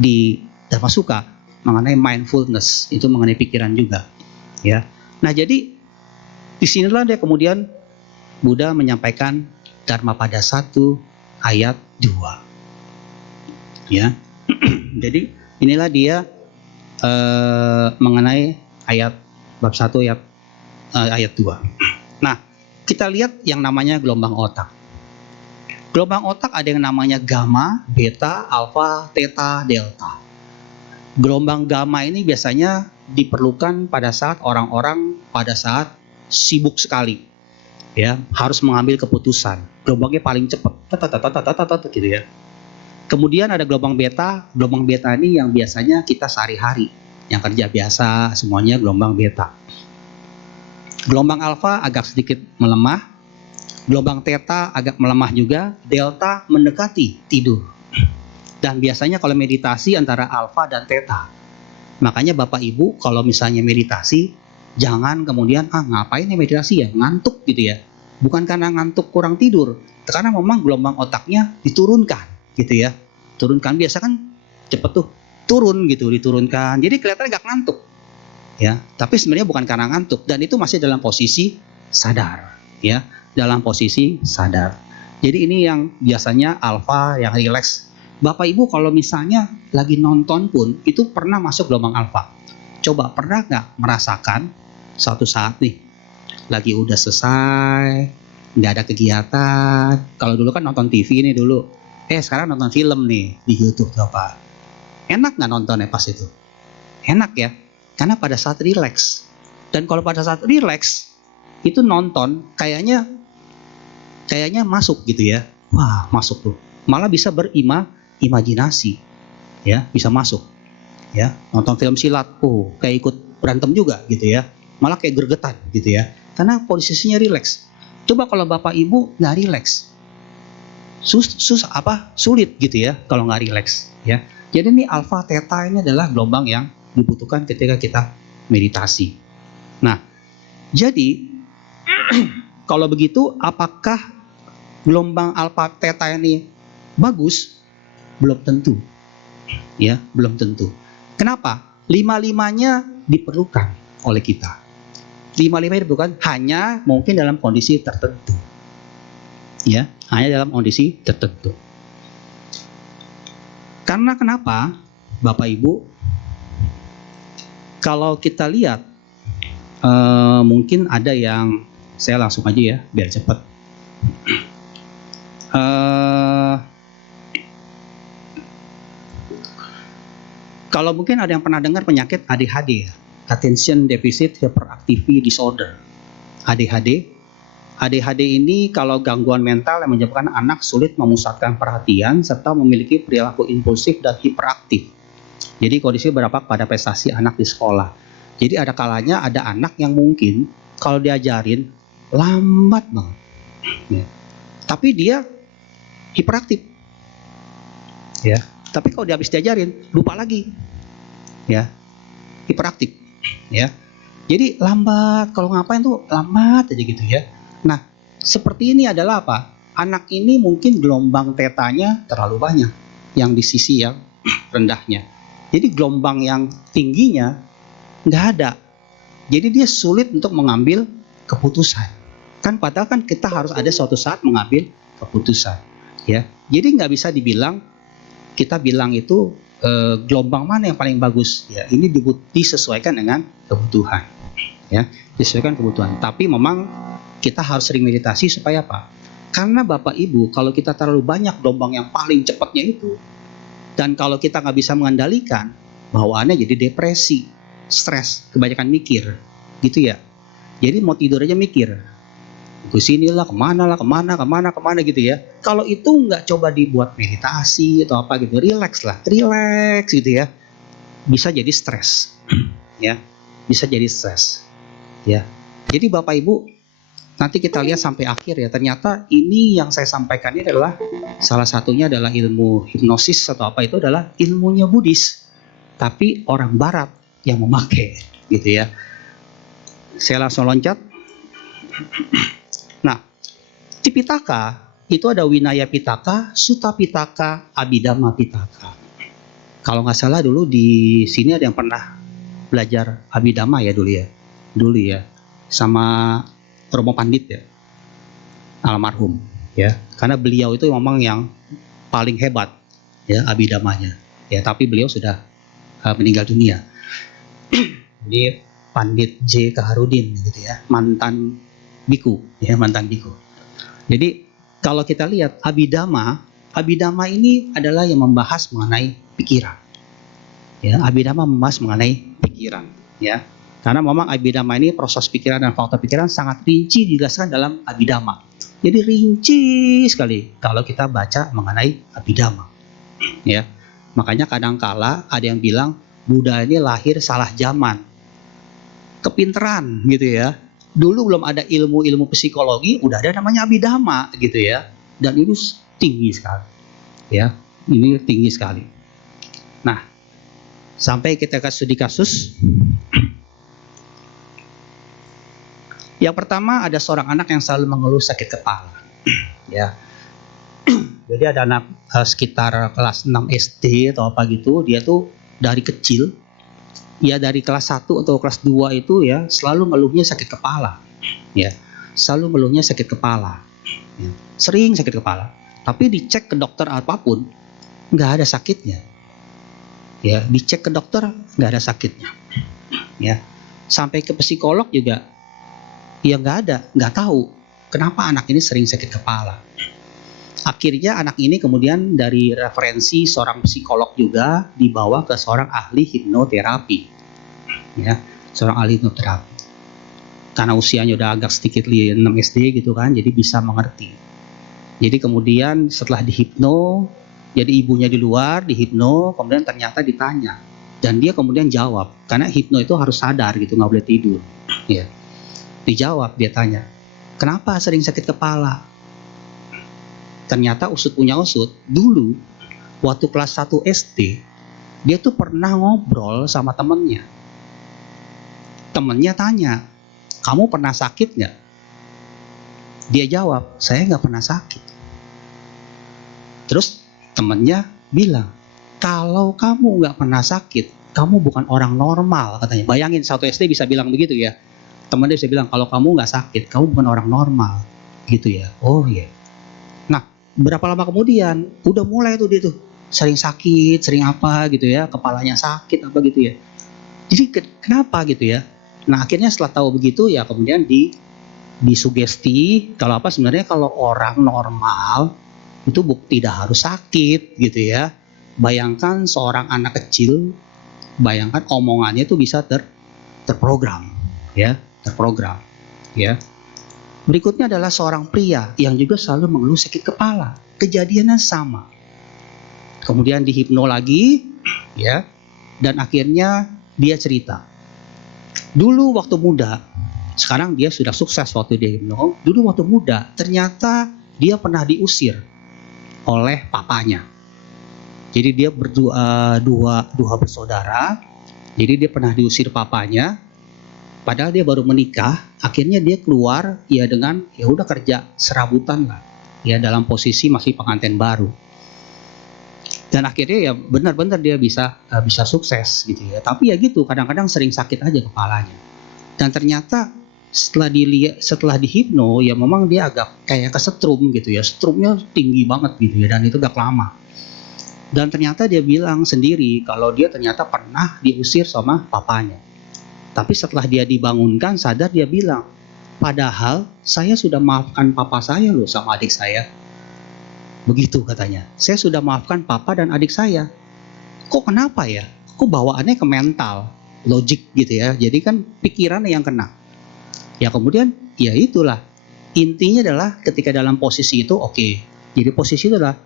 di Dharmasuka mengenai mindfulness, itu mengenai pikiran juga, ya. Nah jadi disinilah dia kemudian Buddha menyampaikan Dharmapada 1 ayat 2. Ya, jadi inilah dia mengenai ayat bab 1 ayat 2. Nah, kita lihat yang namanya gelombang otak. Gelombang otak ada yang namanya gamma, beta, alfa, theta, delta. Gelombang gamma ini biasanya diperlukan pada saat orang-orang pada saat sibuk sekali, ya, harus mengambil keputusan. Gelombangnya paling cepat, gitu ya. Kemudian ada gelombang beta ini yang biasanya kita sehari-hari, yang kerja biasa, semuanya gelombang beta. Gelombang alfa agak sedikit melemah, gelombang theta agak melemah juga, delta mendekati tidur. Dan biasanya kalau meditasi antara alfa dan theta. Makanya Bapak Ibu kalau misalnya meditasi, jangan kemudian ngapain ya meditasi ya, ngantuk gitu ya. Bukan karena ngantuk kurang tidur, karena memang gelombang otaknya diturunkan. Gitu ya, turunkan biasa kan cepet tuh turun gitu, diturunkan jadi kelihatan agak ngantuk ya, tapi sebenarnya bukan karena ngantuk dan itu masih dalam posisi sadar ya, dalam posisi sadar. Jadi ini yang biasanya alfa yang rileks. Bapak Ibu kalau misalnya lagi nonton pun itu pernah masuk gelombang alfa. Coba pernah nggak merasakan suatu saat nih lagi udah selesai, nggak ada kegiatan, kalau dulu kan nonton TV nih dulu, sekarang nonton film nih di YouTube coba. Enak nggak nontonnya pas itu? Enak ya, karena pada saat rileks. Dan kalau pada saat rileks itu nonton kayaknya masuk gitu ya. Wah masuk tuh, malah bisa berimajinasi, ya bisa masuk. Ya nonton film silat, kayak ikut berantem juga gitu ya. Malah kayak gergetan gitu ya, karena posisinya rileks. Coba kalau Bapak Ibu nggak rileks, sulit gitu ya kalau nggak rileks ya. Jadi ini alfa theta ini adalah gelombang yang dibutuhkan ketika kita meditasi. Nah, jadi kalau begitu apakah gelombang alfa theta ini bagus? Belum tentu. Ya, belum tentu. Kenapa? Lima-limanya diperlukan oleh kita. Lima-limanya diperlukan hanya mungkin dalam kondisi tertentu. Ya, hanya dalam kondisi tertentu. Karena kenapa, Bapak Ibu? Kalau kita lihat, mungkin ada yang saya langsung aja ya, biar cepat. Eh, Kalau mungkin ada yang pernah dengar penyakit ADHD ya, Attention Deficit Hyperactivity Disorder. ADHD. ADHD ini kalau gangguan mental yang menyebabkan anak sulit memusatkan perhatian serta memiliki perilaku impulsif dan hiperaktif. Jadi kondisi berdampak pada prestasi anak di sekolah. Jadi ada kalanya ada anak yang mungkin kalau diajarin lambat banget, ya. Tapi dia hiperaktif, ya. Tapi kalau dia habis diajarin lupa lagi, ya, hiperaktif, ya. Jadi lambat, kalau ngapain tuh lambat aja gitu ya. Nah, seperti ini adalah apa? Anak ini mungkin gelombang tetanya terlalu banyak yang di sisi yang rendahnya. Jadi gelombang yang tingginya nggak ada. Jadi dia sulit untuk mengambil keputusan. Kan padahal kan kita harus ada suatu saat mengambil keputusan, ya. Jadi nggak bisa dibilang kita bilang itu gelombang mana yang paling bagus, ya. Ini disesuaikan dengan kebutuhan, ya, disesuaikan kebutuhan. Tapi memang kita harus sering meditasi supaya apa? Karena Bapak Ibu, kalau kita terlalu banyak gelombang yang paling cepatnya itu, dan kalau kita nggak bisa mengendalikan, bawaannya jadi depresi, stres, kebanyakan mikir, gitu ya. Jadi mau tidur aja mikir, ke sinilah, kemana gitu ya. Kalau itu nggak coba dibuat meditasi atau apa gitu, relax gitu ya, bisa jadi stres, ya, bisa jadi stres, ya. Jadi Bapak Ibu, nanti kita lihat sampai akhir ya. Ternyata ini yang saya sampaikan ini adalah salah satunya adalah ilmu hipnosis atau apa, itu adalah ilmunya Buddhis, tapi orang Barat yang memakai, gitu ya. Saya langsung loncat. Nah, Tipitaka itu ada Winaya Pitaka, Sutta Pitaka, Abhidhamma Pitaka. Kalau nggak salah dulu di sini ada yang pernah belajar Abhidhamma ya dulu ya, sama Romo Pandit ya, almarhum ya. Karena beliau itu memang yang paling hebat ya Abhidammanya ya, tapi beliau sudah meninggal dunia. Jadi Pandit J. Kaharudin gitu ya, mantan biku. Jadi kalau kita lihat Abhidhamma ini adalah yang membahas mengenai pikiran. Ya, Abhidhamma membahas mengenai pikiran, ya. Karena memang Abhidhamma ini proses pikiran dan faktor pikiran sangat rinci dijelaskan dalam Abhidhamma. Jadi rinci sekali kalau kita baca mengenai Abhidhamma, ya. Makanya kadangkala ada yang bilang Buddha ini lahir salah zaman, kepinteran gitu ya. Dulu belum ada ilmu psikologi, udah ada namanya Abhidhamma gitu ya. Dan ini tinggi sekali, ya. Ini tinggi sekali. Nah, sampai kita ke studi kasus. Yang pertama, ada seorang anak yang selalu mengeluh sakit kepala, ya. Jadi ada anak sekitar kelas 6 SD atau apa gitu, dia tuh dari kecil, ya dari kelas 1 atau kelas 2 itu ya selalu ngeluhnya sakit kepala, ya. Selalu ngeluhnya sakit kepala, ya. Sering sakit kepala. Tapi dicek ke dokter apapun nggak ada sakitnya, ya. Dicek ke dokter nggak ada sakitnya, ya. Sampai ke psikolog juga ya nggak tahu kenapa anak ini sering sakit kepala. Akhirnya anak ini kemudian dari referensi seorang psikolog juga dibawa ke seorang ahli hipnoterapi, ya, seorang ahli hipnoterapi. Karena usianya udah agak sedikit 6 SD gitu kan, jadi bisa mengerti. Jadi kemudian setelah dihipno, jadi ibunya di luar dihipno, kemudian ternyata ditanya, dan dia kemudian jawab, karena hipno itu harus sadar gitu, nggak boleh tidur, ya. Dijawab, dia tanya, kenapa sering sakit kepala? Ternyata usut punya usut, dulu waktu kelas 1 SD, dia tuh pernah ngobrol sama temennya. Temennya tanya, kamu pernah sakit nggak? Dia jawab, saya nggak pernah sakit. Terus temennya bilang, kalau kamu nggak pernah sakit, kamu bukan orang normal, katanya. Bayangin 1 SD bisa bilang begitu ya. Temennya bisa bilang, kalau kamu nggak sakit, kamu bukan orang normal, gitu ya. Oh iya. Nah, berapa lama kemudian udah mulai tuh dia tuh sering sakit, sering apa gitu ya, kepalanya sakit apa gitu ya. Jadi kenapa gitu ya? Nah, akhirnya setelah tahu begitu ya kemudian disugesti kalau apa, sebenarnya kalau orang normal Itu tidak harus sakit gitu ya. Bayangkan seorang anak kecil, bayangkan omongannya itu bisa terprogram, ya, terprogram, ya. Berikutnya adalah seorang pria yang juga selalu mengeluh sakit kepala. Kejadiannya sama. Kemudian dihipno lagi, ya, dan akhirnya dia cerita. Dulu waktu muda, sekarang dia sudah sukses waktu dia hipno. Dulu waktu muda, ternyata dia pernah diusir oleh papanya. Jadi dia dua bersaudara. Jadi dia pernah diusir papanya. Padahal dia baru menikah. Akhirnya dia keluar ya dengan ya udah kerja serabutan lah. Ya dalam posisi masih pengantin baru. Dan akhirnya ya benar-benar dia bisa sukses gitu ya. Tapi ya gitu, kadang-kadang sering sakit aja kepalanya. Dan ternyata setelah dihipno ya memang dia agak kayak kesetrum gitu ya. Strumnya tinggi banget gitu ya, dan itu agak lama. Dan ternyata dia bilang sendiri kalau dia ternyata pernah diusir sama papanya. Tapi setelah dia dibangunkan sadar, dia bilang, padahal saya sudah maafkan papa saya loh sama adik saya. Begitu katanya. Saya sudah maafkan papa dan adik saya. Kok kenapa ya? Kok bawaannya ke mental, logik gitu ya. Jadi kan pikiran yang kena. Ya kemudian ya itulah. Intinya adalah ketika dalam posisi itu oke. Jadi posisi itu adalah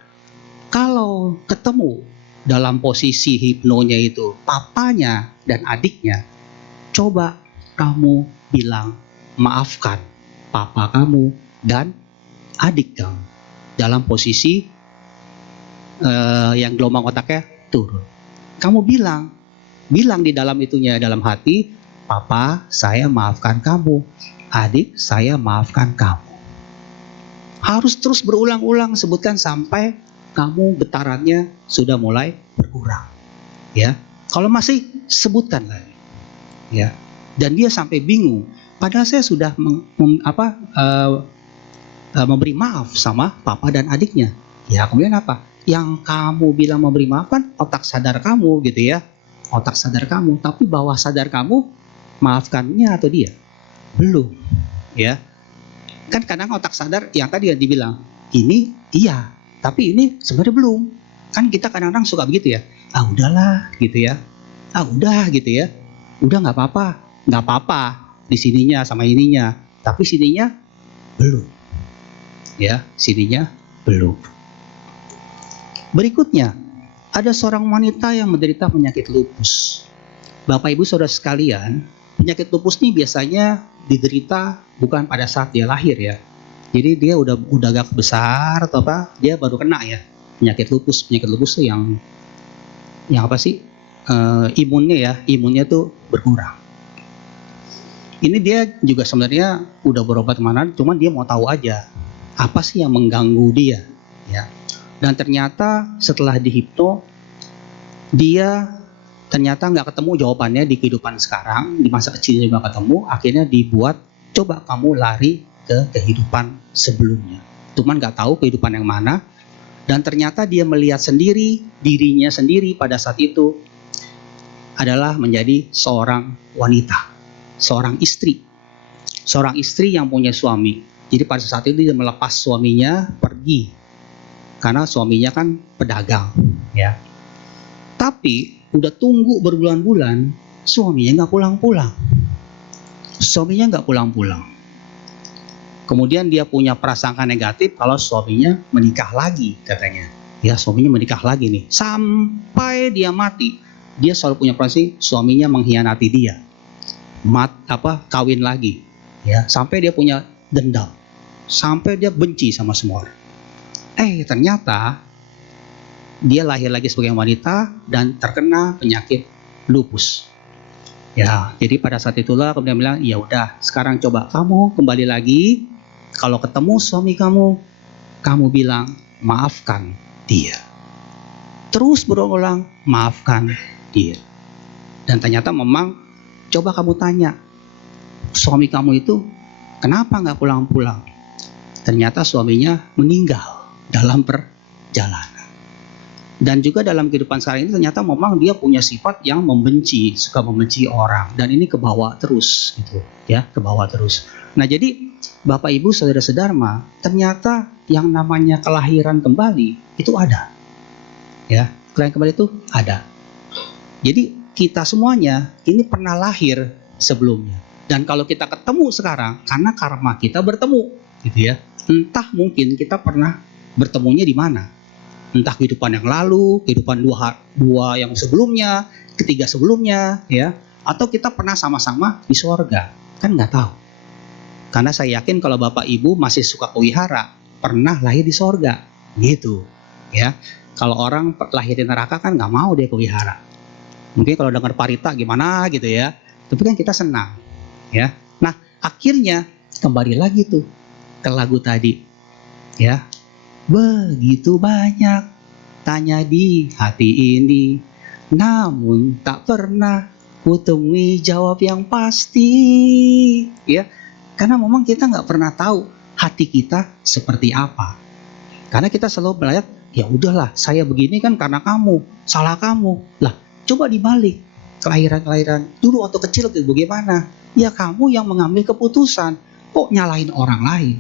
kalau ketemu dalam posisi hipnonya itu papanya dan adiknya, coba kamu bilang maafkan papa kamu dan adik kamu dalam posisi yang gelombang otaknya turun. Kamu bilang di dalam itunya, dalam hati, papa saya maafkan kamu, adik saya maafkan kamu. Harus terus berulang-ulang sebutkan sampai kamu getarannya sudah mulai berkurang, ya. Kalau masih sebutkan lagi, ya. Dan dia sampai bingung. Padahal saya sudah memberi maaf sama papa dan adiknya. Ya kemudian apa? Yang kamu bilang memberi maaf kan otak sadar kamu gitu ya, otak sadar kamu. Tapi bawah sadar kamu maafkannya atau dia? Belum, ya. Kan kadang otak sadar yang tadi yang dibilang ini iya. Tapi ini sebenarnya belum. Kan kita kadang-kadang suka begitu ya. Ah udahlah gitu ya. Ah udah gitu ya. Udah nggak apa-apa. Nggak apa-apa di sininya sama ininya. Tapi sininya belum. Ya, sininya belum. Berikutnya, ada seorang wanita yang menderita penyakit lupus. Bapak Ibu Saudara sekalian, penyakit lupus ini biasanya diderita bukan pada saat dia lahir ya. Jadi dia udah agak besar atau apa, dia baru kena ya penyakit lupus. Penyakit lupus itu yang apa sih? Imunnya tuh berkurang. Ini dia juga sebenarnya udah berobat kemana, cuman dia mau tahu aja apa sih yang mengganggu dia, ya. Dan ternyata setelah dihipno, dia ternyata nggak ketemu jawabannya di kehidupan sekarang, di masa kecilnya nggak ketemu. Akhirnya dibuat, coba kamu lari ke kehidupan sebelumnya. Cuman nggak tahu kehidupan yang mana. Dan ternyata dia melihat sendiri dirinya sendiri pada saat itu adalah menjadi seorang wanita, seorang istri yang punya suami. Jadi pada saat itu dia melepas suaminya pergi karena suaminya kan pedagang, ya. Tapi udah tunggu berbulan-bulan suaminya nggak pulang-pulang. Kemudian dia punya prasangka negatif kalau suaminya menikah lagi katanya. Ya suaminya menikah lagi nih. Sampai dia mati. Dia selalu punya prasangka suaminya mengkhianati dia. Kawin lagi. Ya, sampai dia punya dendam. Sampai dia benci sama semua orang. Ternyata dia lahir lagi sebagai wanita dan terkena penyakit lupus. Ya, jadi pada saat itulah kemudian bilang, ya udah, sekarang coba kamu kembali lagi. Kalau ketemu suami kamu bilang maafkan dia. Terus berulang, maafkan dia. Dan ternyata memang, coba kamu tanya, suami kamu itu kenapa nggak pulang-pulang? Ternyata suaminya meninggal dalam perjalanan. Dan juga dalam kehidupan sekarang ini ternyata memang dia punya sifat yang suka membenci orang. Dan ini kebawa terus gitu, ya, kebawa terus. Nah jadi Bapak Ibu saudara-saudara, ternyata yang namanya kelahiran kembali itu ada. Ya, kelahiran kembali itu ada. Jadi kita semuanya ini pernah lahir sebelumnya. Dan kalau kita ketemu sekarang, karena karma kita bertemu, gitu ya. Entah mungkin kita pernah bertemunya di mana. Entah kehidupan yang lalu, kehidupan dua yang sebelumnya, ketiga sebelumnya, ya. Atau kita pernah sama-sama di surga, kan nggak tahu. Karena saya yakin kalau Bapak Ibu masih suka kewihara, pernah lahir di surga, gitu, ya. Kalau orang lahir di neraka kan nggak mau dia kewihara. Mungkin kalau dengar parita gimana gitu ya. Tapi kan kita senang, ya. Nah, akhirnya kembali lagi tuh ke lagu tadi, ya. Begitu banyak tanya di hati ini, namun tak pernah kutemui jawab yang pasti, ya. Karena memang kita nggak pernah tahu hati kita seperti apa. Karena kita selalu melihat, ya udahlah, saya begini kan karena kamu, salah kamu. Lah, coba dibalik, kelahiran dulu waktu kecil kayak bagaimana? Ya kamu yang mengambil keputusan, kok nyalahin orang lain?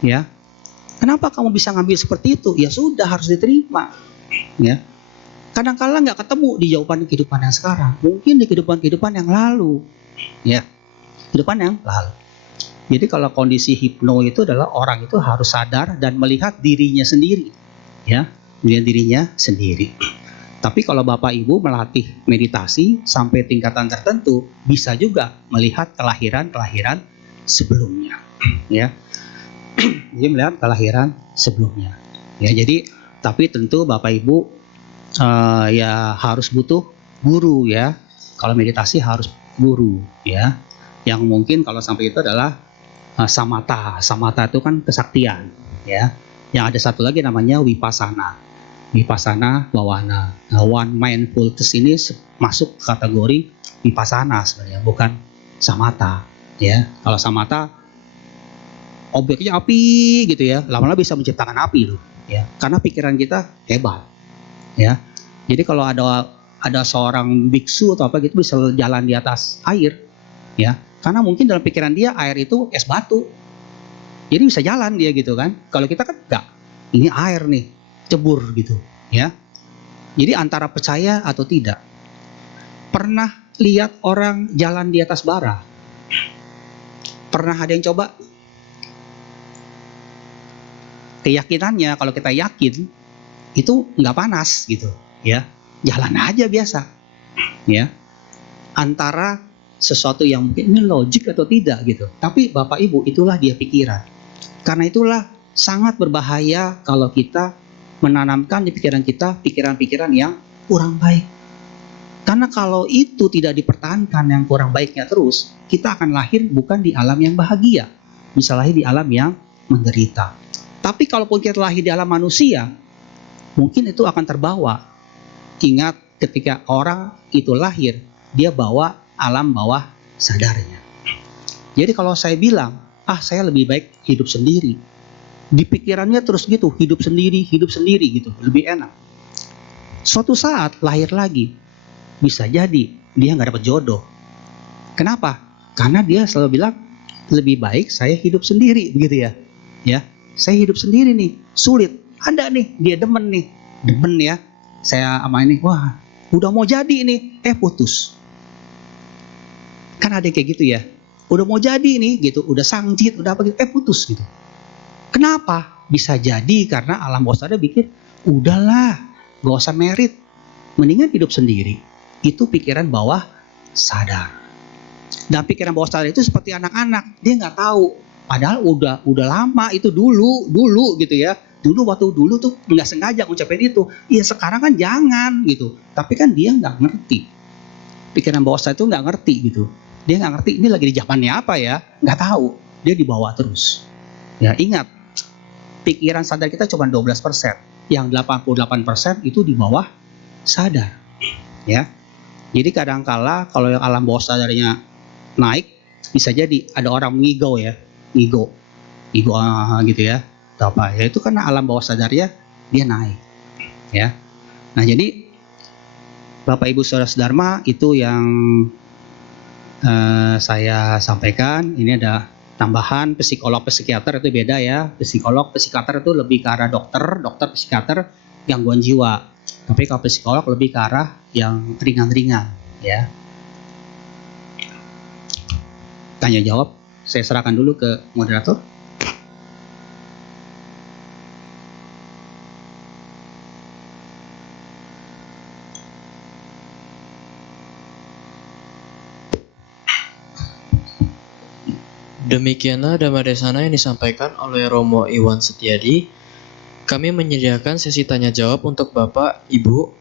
Ya, kenapa kamu bisa ngambil seperti itu? Ya sudah, harus diterima. Ya, kadang-kala nggak ketemu di jawaban kehidupan yang sekarang, mungkin di kehidupan yang lalu. Ya, kehidupan yang lalu. Jadi kalau kondisi hipno itu adalah orang itu harus sadar dan melihat dirinya sendiri, ya, melihat dirinya sendiri. Tapi kalau Bapak Ibu melatih meditasi sampai tingkatan tertentu, bisa juga melihat kelahiran sebelumnya, ya. Jadi melihat kelahiran sebelumnya, ya. Jadi tapi tentu Bapak Ibu ya harus butuh guru, ya. Kalau meditasi harus guru, ya. Yang mungkin kalau sampai itu adalah samatha. Samatha itu kan kesaktian, ya. Yang ada satu lagi namanya vipassana. Vipassana bawana. Nah, one mindfulness ini masuk kategori vipassana sebenarnya, bukan samatha, ya. Kalau samatha objeknya api gitu ya, lama-lama bisa menciptakan api loh, ya. Karena pikiran kita hebat, ya. Jadi kalau ada seorang biksu atau apa gitu bisa jalan di atas air, ya. Karena mungkin dalam pikiran dia air itu es batu. Jadi bisa jalan dia gitu kan. Kalau kita kan enggak. Ini air nih, cebur gitu, ya. Jadi antara percaya atau tidak. Pernah lihat orang jalan di atas bara? Pernah ada yang coba? Keyakinannya kalau kita yakin itu enggak panas gitu, ya. Jalan aja biasa, ya. Antara sesuatu yang mungkin ini logik atau tidak gitu. Tapi Bapak Ibu, itulah dia pikiran. Karena itulah sangat berbahaya kalau kita menanamkan di pikiran kita pikiran-pikiran yang kurang baik. Karena kalau itu tidak dipertahankan yang kurang baiknya terus, kita akan lahir bukan di alam yang bahagia. Bisa lahir di alam yang menderita. Tapi kalaupun kita lahir di alam manusia, mungkin itu akan terbawa. Ingat ketika orang itu lahir, dia bawa alam bawah sadarnya. Jadi kalau saya bilang, saya lebih baik hidup sendiri, di pikirannya terus gitu, hidup sendiri gitu, lebih enak. Suatu saat lahir lagi, bisa jadi dia nggak dapat jodoh. Kenapa? Karena dia selalu bilang, lebih baik saya hidup sendiri, begitu ya. Ya, saya hidup sendiri nih, sulit. Ada nih, dia demen ya. Saya sama ini, wah, udah mau jadi nih, putus. Kan ada yang kayak gitu ya, udah mau jadi nih gitu, udah sangjit, udah apa gitu, putus gitu. Kenapa? Bisa jadi karena alam bawah sadar bikin, udahlah, gak usah merit, mendingan hidup sendiri. Itu pikiran bawah sadar. Dan pikiran bawah sadar itu seperti anak-anak, dia nggak tahu. Padahal udah lama itu dulu gitu ya. Waktu dulu tuh nggak sengaja ngucapin itu. Ya sekarang kan jangan gitu. Tapi kan dia nggak ngerti. Pikiran bawah sadar itu nggak ngerti gitu. Dia nggak ngerti ini lagi di zamannya apa ya, nggak tahu. Dia dibawa terus. Ya ingat, pikiran sadar kita cuma 12%, yang 88% itu di bawah sadar. Ya, jadi kadangkala kalau yang alam bawah sadarnya naik, bisa jadi ada orang ngigau ya, ngigau gitu ya, atau apa? Ya itu karena alam bawah sadarnya dia naik. Ya, nah jadi Bapak Ibu Saudara-saudara itu yang saya sampaikan. Ini ada Tambahan psikolog psikiater itu beda ya. Psikolog psikiater itu lebih ke arah dokter, dokter psikiater gangguan jiwa. Tapi kalau psikolog lebih ke arah yang ringan-ringan ya. Tanya jawab, saya serahkan dulu ke moderator. Demikianlah Damadesana yang disampaikan oleh Romo Iwan Setiadi. Kami menyediakan sesi tanya jawab untuk Bapak, Ibu.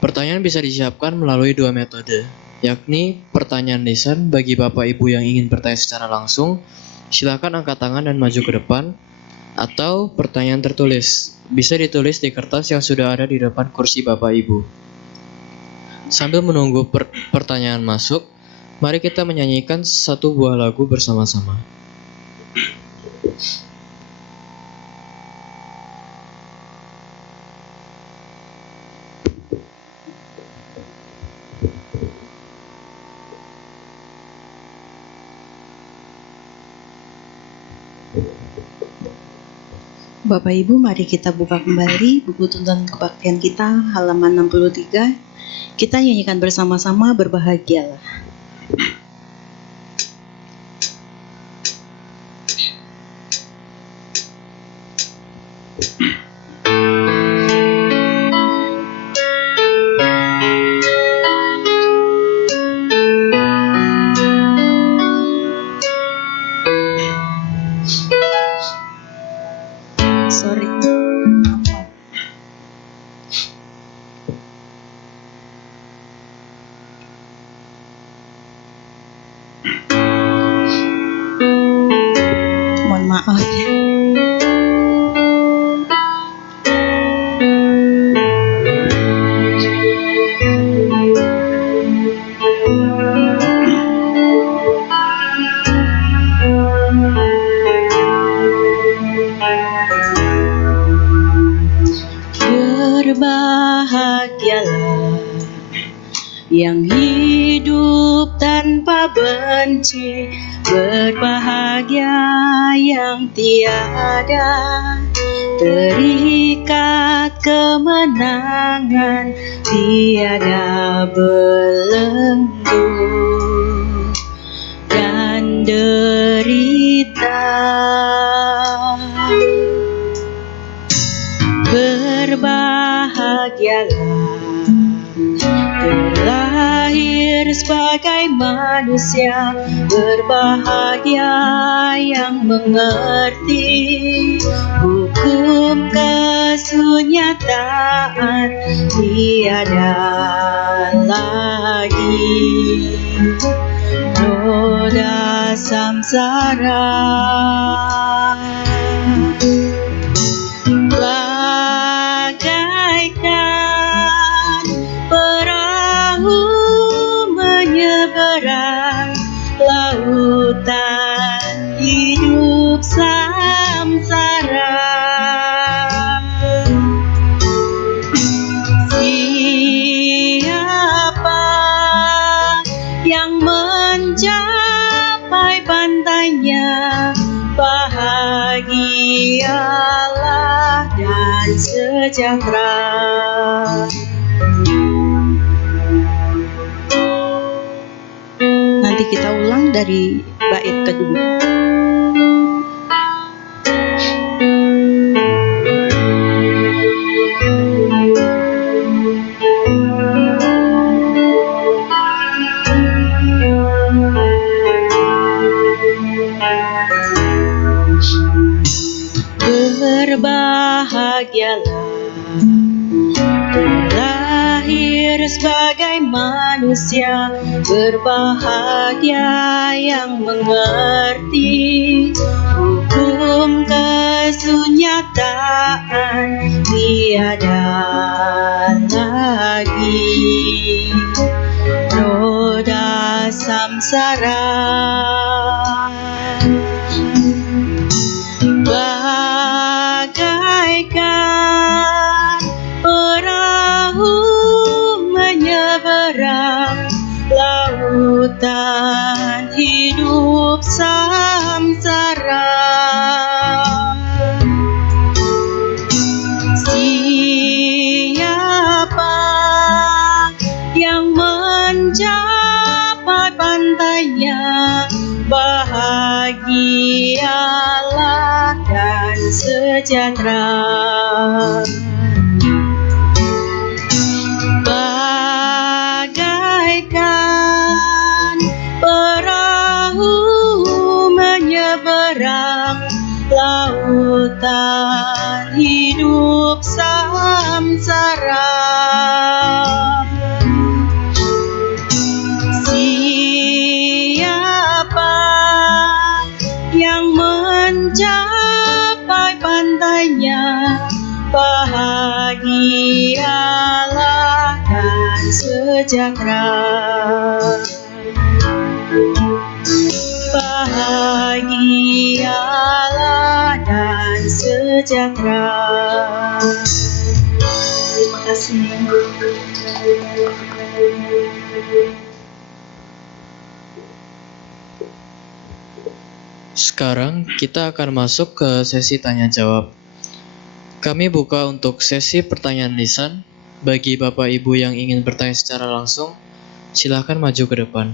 Pertanyaan bisa disiapkan melalui dua metode, yakni pertanyaan lisan bagi Bapak Ibu yang ingin bertanya secara langsung, silakan angkat tangan dan maju ke depan, atau pertanyaan tertulis, bisa ditulis di kertas yang sudah ada di depan kursi Bapak Ibu. Sambil menunggu pertanyaan masuk, mari kita menyanyikan satu buah lagu bersama-sama. Bapak Ibu, mari kita buka kembali buku tuntunan kebaktian kita halaman 63. Kita nyanyikan bersama-sama Berbahagialah. Sorry. Mohon maaf ya. Berbahagialah yang hidup tanpa benci, berbahagia yang tiada terikat kemenangan, tiada belenggu dan derita. Berbahagialah terlahir sebagai manusia, berbahagia yang mengerti hukum kesunyataan, tiada lagi roda samsara. Bagaikan perahu menyeberang lautan hidup samsara. Siapa yang mencapai pantainya, bahagialah dan sejahtera. Nanti kita ulang dari bait kedua. Berbahagialah terlahir sebagai manusia, berbahagia yang mengerti hukum kesunyataan, tiada lagi roda samsara. Bagaikan perahu menyeberang lautan hidup samsara. pantainya, bahagialah dan sejahtera. Bagaikan perahu menyeberang lautan hidup samsara. Siapa yang mencapai pantainya, bahagialah dan sejahtera. Bahagialah dan sejahtera. Terima kasih. Sekarang kita akan masuk ke sesi tanya jawab. Kami buka untuk sesi pertanyaan lisan. Bagi Bapak Ibu yang ingin bertanya secara langsung, silakan maju ke depan.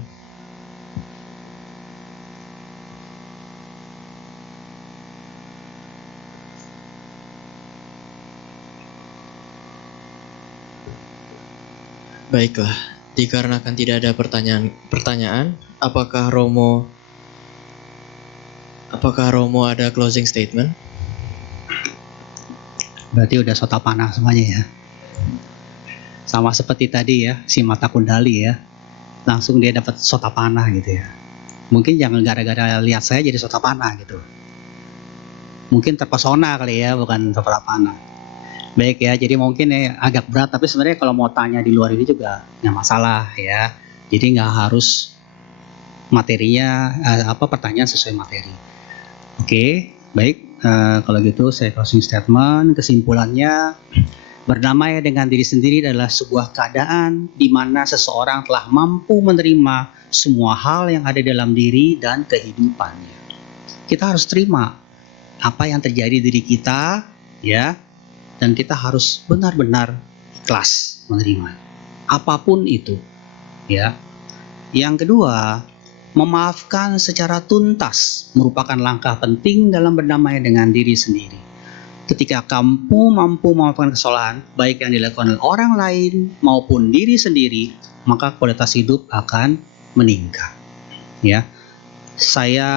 Baiklah, dikarenakan tidak ada pertanyaan, apakah Romo ada closing statement? Berarti udah sota panah semuanya ya. Sama seperti tadi ya, si mata kundali ya. Langsung dia dapat sota panah gitu ya. Mungkin jangan gara-gara lihat saya jadi sota panah gitu. Mungkin terpesona kali ya, bukan sota panah. Baik ya, jadi mungkin agak berat, tapi sebenarnya kalau mau tanya di luar ini juga nggak masalah ya. Jadi nggak harus materinya pertanyaan sesuai materi. Oke, baik. Kalau gitu saya closing statement. Kesimpulannya, berdamai dengan diri sendiri adalah sebuah keadaan di mana seseorang telah mampu menerima semua hal yang ada dalam diri dan kehidupannya. Kita harus terima apa yang terjadi di diri kita, ya, dan kita harus benar-benar ikhlas menerima apapun itu, ya. Yang kedua, memaafkan secara tuntas merupakan langkah penting dalam berdamai dengan diri sendiri. Ketika kamu mampu memaafkan kesalahan, baik yang dilakukan oleh orang lain maupun diri sendiri, maka kualitas hidup akan meningkat. Ya, saya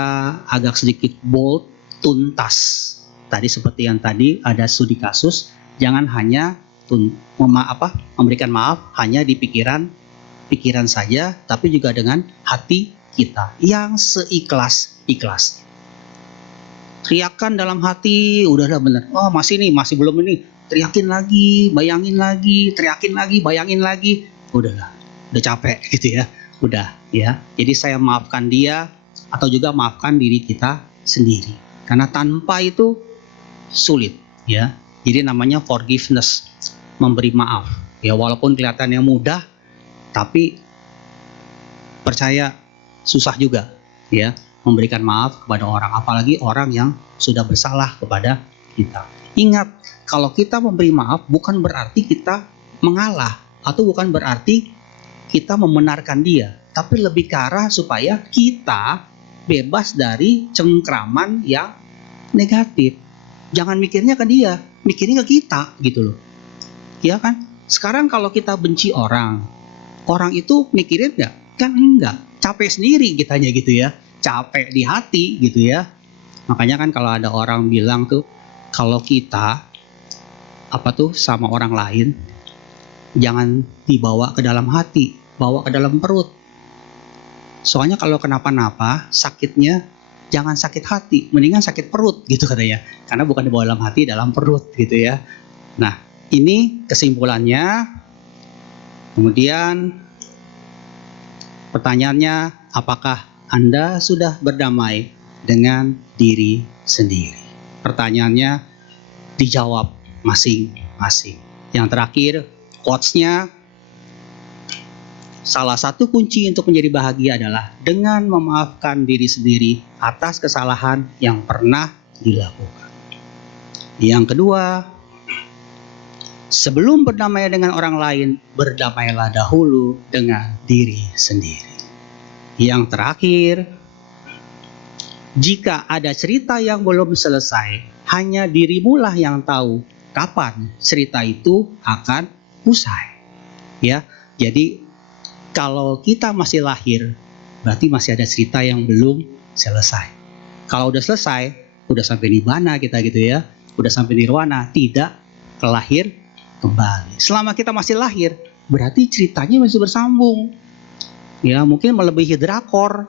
agak sedikit bold, tuntas. Tadi seperti yang tadi ada studi kasus, jangan hanya memberikan maaf hanya di pikiran saja, tapi juga dengan hati kita yang seikhlas-ikhlas. Teriakan dalam hati, udahlah benar. Oh masih belum ini. Teriakin lagi, bayangin lagi, teriakin lagi, bayangin lagi. Udahlah, udah capek gitu ya. Udah ya. Jadi saya maafkan dia atau juga maafkan diri kita sendiri. Karena tanpa itu sulit ya. Jadi namanya forgiveness, memberi maaf. Ya walaupun kelihatannya mudah, tapi percaya susah juga ya memberikan maaf kepada orang, apalagi orang yang sudah bersalah kepada kita. Ingat, kalau kita memberi maaf bukan berarti kita mengalah atau bukan berarti kita membenarkan dia, tapi lebih ke arah supaya kita bebas dari cengkraman yang negatif. Jangan mikirnya ke dia, mikirnya ke kita gitu loh. Ya kan? Sekarang kalau kita benci orang itu mikirin nggak? Kan enggak. Capek sendiri kitanya gitu ya, capek di hati gitu ya. Makanya kan kalau ada orang bilang tuh, kalau kita sama orang lain, jangan dibawa ke dalam hati, bawa ke dalam perut. Soalnya kalau kenapa-napa, sakitnya jangan sakit hati, mendingan sakit perut gitu katanya. Karena bukan dibawa dalam hati, dalam perut gitu ya. Nah, ini kesimpulannya. Kemudian pertanyaannya, apakah Anda sudah berdamai dengan diri sendiri? Pertanyaannya dijawab masing-masing. Yang terakhir, quotes-nya, salah satu kunci untuk menjadi bahagia adalah dengan memaafkan diri sendiri atas kesalahan yang pernah dilakukan. Yang kedua, sebelum berdamai dengan orang lain, berdamailah dahulu dengan diri sendiri. Yang terakhir, jika ada cerita yang belum selesai, hanya dirimulah yang tahu kapan cerita itu akan usai. Ya, jadi kalau kita masih lahir, berarti masih ada cerita yang belum selesai. Kalau udah selesai, udah sampai di mana kita gitu ya, udah sampai nirwana, tidak kelahir kembali. Selama kita masih lahir, berarti ceritanya masih bersambung. Ya, mungkin melebihi drakor.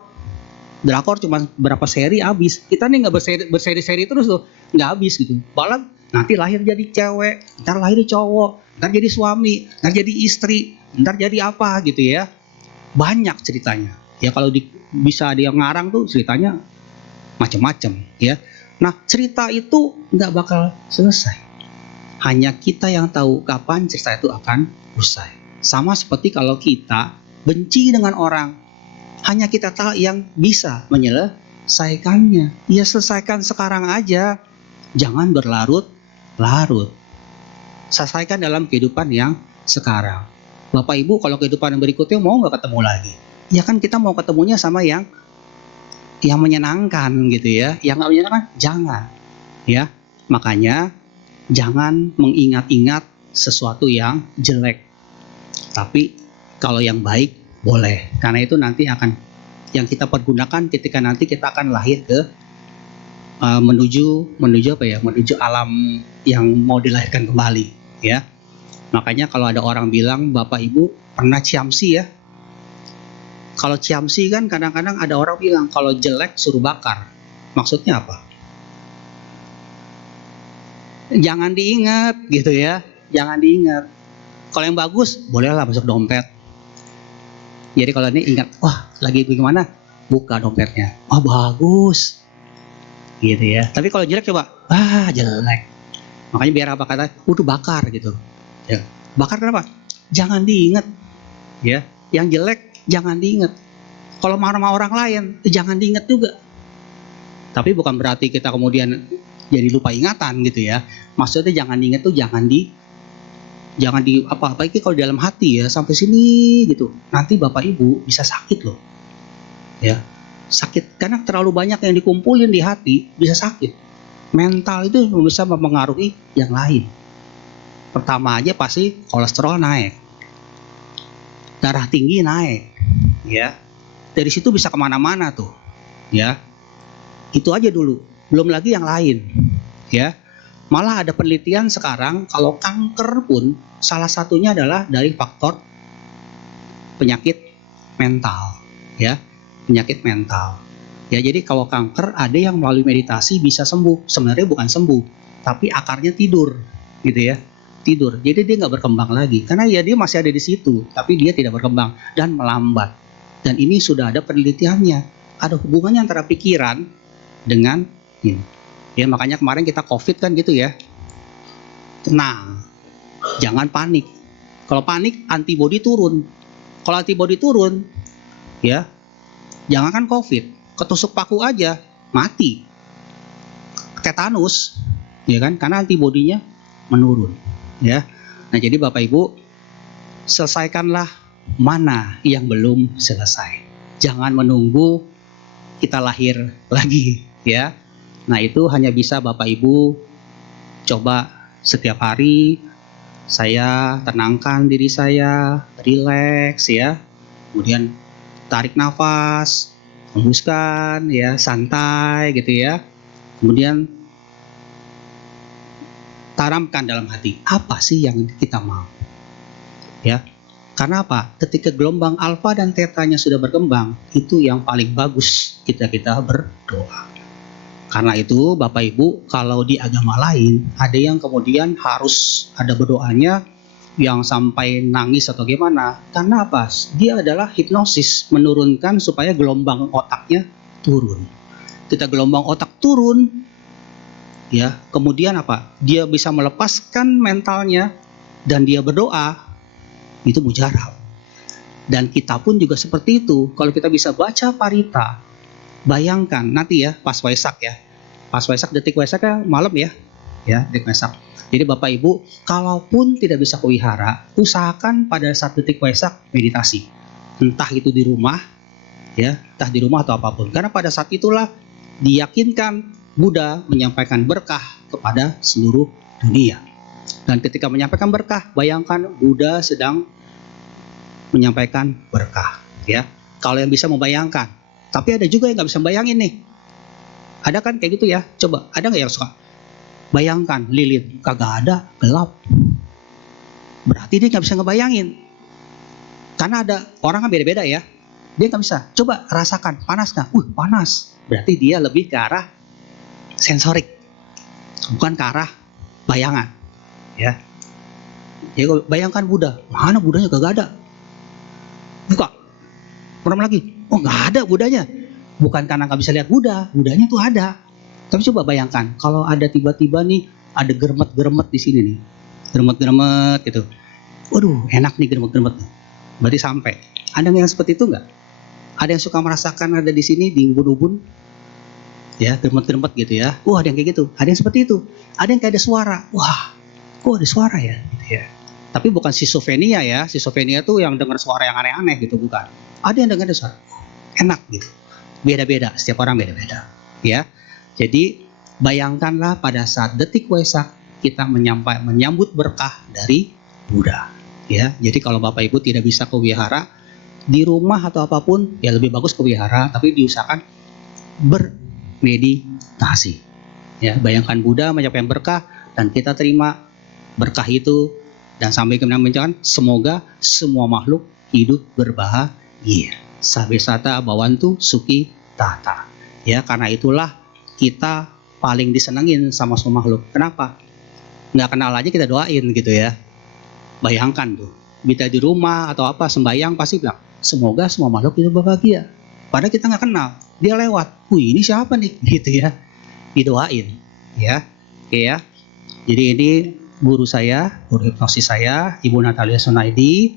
Drakor cuma berapa seri habis. Kita nih nggak berseri-seri terus tuh, nggak habis gitu. Malah nanti lahir jadi cewek, ntar lahir cowok, ntar jadi suami, ntar jadi istri, ntar jadi apa gitu ya. Banyak ceritanya. Ya kalau bisa dia ngarang tuh ceritanya macam-macam ya. Nah cerita itu nggak bakal selesai. Hanya kita yang tahu kapan cerita itu akan usai. Sama seperti kalau kita benci dengan orang, hanya kita tahu yang bisa menyelesaikannya. Ya selesaikan sekarang aja, jangan berlarut-larut. Selesaikan dalam kehidupan yang sekarang. Bapak Ibu kalau kehidupan yang berikutnya mau nggak ketemu lagi? Ya kan kita mau ketemunya sama yang menyenangkan gitu ya. Yang nggak menyenangkan jangan. Ya makanya jangan mengingat-ingat sesuatu yang jelek. Tapi kalau yang baik boleh. Karena itu nanti akan yang kita pergunakan ketika nanti kita akan lahir ke menuju apa ya? Menuju alam yang mau dilahirkan kembali, ya. Makanya kalau ada orang bilang Bapak Ibu pernah ciamsi ya. Kalau ciamsi kan kadang-kadang ada orang bilang kalau jelek suruh bakar. Maksudnya apa? Jangan diingat gitu ya. Jangan diingat. Kalau yang bagus bolehlah masuk dompet. Jadi kalau ini ingat, wah lagi gimana? Buka dompetnya. Wah bagus. Gitu ya. Tapi kalau jelek coba, jelek. Makanya biar apa kata, udah bakar gitu. Ya. Bakar kenapa? Jangan diingat. Ya. Yang jelek jangan diingat. Kalau marah sama orang lain, jangan diingat juga. Tapi bukan berarti kita kemudian jadi lupa ingatan gitu ya. Maksudnya jangan diingat tuh jangan di apa-apa itu kalau dalam hati ya sampai sini gitu. Nanti Bapak Ibu bisa sakit loh. Ya. Sakit karena terlalu banyak yang dikumpulin di hati bisa sakit. Mental itu bisa mempengaruhi yang lain. Pertama aja pasti kolesterol naik. Darah tinggi naik. Ya. Dari situ bisa kemana-mana tuh. Ya. Itu aja dulu. Belum lagi yang lain. Ya. Malah ada penelitian sekarang kalau kanker pun salah satunya adalah dari faktor penyakit mental, ya, penyakit mental. Ya, jadi kalau kanker ada yang melalui meditasi bisa sembuh. Sebenarnya bukan sembuh, tapi akarnya tidur, gitu ya, tidur. Jadi dia nggak berkembang lagi, karena ya dia masih ada di situ, tapi dia tidak berkembang dan melambat. Dan ini sudah ada penelitiannya. Ada hubungannya antara pikiran dengan ini. Ya makanya kemarin kita COVID kan gitu ya. Tenang, jangan panik. Kalau panik antibodi turun. Kalau antibodi turun, ya jangankan COVID, ketusuk paku aja mati. Tetanus, ya kan? Karena antibodinya menurun. Ya. Nah jadi Bapak Ibu selesaikanlah mana yang belum selesai. Jangan menunggu kita lahir lagi, ya. Nah itu hanya bisa Bapak Ibu coba setiap hari saya tenangkan diri saya, rileks ya, kemudian tarik nafas, hembuskan ya, santai gitu ya, kemudian tanamkan dalam hati apa sih yang kita mau, ya. Karena apa? Ketika gelombang alfa dan tetanya sudah berkembang, itu yang paling bagus kita berdoa. Karena itu Bapak Ibu kalau di agama lain ada yang kemudian harus ada berdoanya yang sampai nangis atau gimana. Karena apa? Dia adalah hipnosis menurunkan supaya gelombang otaknya turun. Ketika gelombang otak turun ya kemudian apa? Dia bisa melepaskan mentalnya dan dia berdoa itu mujarab. Dan kita pun juga seperti itu. Kalau kita bisa baca parita, bayangkan nanti ya pas Waisak ya. Pas Waisak detik Waisaknya malam ya. Ya, detik Waisak. Jadi Bapak Ibu, kalaupun tidak bisa kewihara, usahakan pada saat detik Waisak meditasi. Entah itu di rumah ya, entah di rumah atau apapun. Karena pada saat itulah diyakinkan Buddha menyampaikan berkah kepada seluruh dunia. Dan ketika menyampaikan berkah, bayangkan Buddha sedang menyampaikan berkah, ya. Kalau yang bisa membayangkan, tapi ada juga yang nggak bisa bayangin nih. Ada kan kayak gitu ya? Coba, ada nggak yang suka? Bayangkan lilin, kagak ada, gelap. Berarti dia nggak bisa ngebayangin. Karena ada orang kan beda-beda ya. Dia nggak bisa. Coba rasakan, panas nggak? Panas. Berarti dia lebih ke arah sensorik, bukan ke arah bayangan. Ya. Jadi kalau bayangkan Buddha, mana Buddhanya kagak ada. Buka, merem lagi. Oh nggak ada Buddhanya. Bukan karena nggak bisa lihat Buddha, Buddhanya tuh ada. Tapi coba bayangkan, kalau ada tiba-tiba nih ada germet-germet di sini nih, germet-germet gitu. Waduh, enak nih germet-germet. Berarti sampai. Ada yang seperti itu nggak? Ada yang suka merasakan ada di sini di ubun-ubun, ya germet-germet gitu ya. Ada yang kayak gitu. Ada yang seperti itu. Ada yang kayak ada suara. Wah, kok ada suara ya? Gitu ya. Tapi bukan schizophrenia ya. Schizophrenia tuh yang dengar suara yang aneh-aneh gitu, bukan. Ada yang dengar ada suara. Enak gitu. Beda-beda. Setiap orang beda-beda. Ya. Jadi bayangkanlah pada saat detik Waisak kita menyambut berkah dari Buddha. Ya. Jadi kalau Bapak Ibu tidak bisa ke wihara, di rumah atau apapun ya lebih bagus ke wihara, tapi diusahakan bermeditasi. Ya, bayangkan Buddha menyampaikan berkah dan kita terima berkah itu dan sampai kemudian mengucapkan semoga semua makhluk hidup berbahagia. Sabesata bawantu suki tata. Ya, karena itulah kita paling disenengin sama semua makhluk. Kenapa? Nggak kenal aja kita doain gitu ya. Bayangkan tuh, kita di rumah atau apa sembahyang pasti bilang semoga semua makhluk hidup berbahagia. Padahal kita nggak kenal, dia lewat. Ini siapa nih? Gitu ya. Didoain, ya. Oke ya. Jadi ini guru saya, guru hipnosis saya, Ibu Natalia Sunaidi.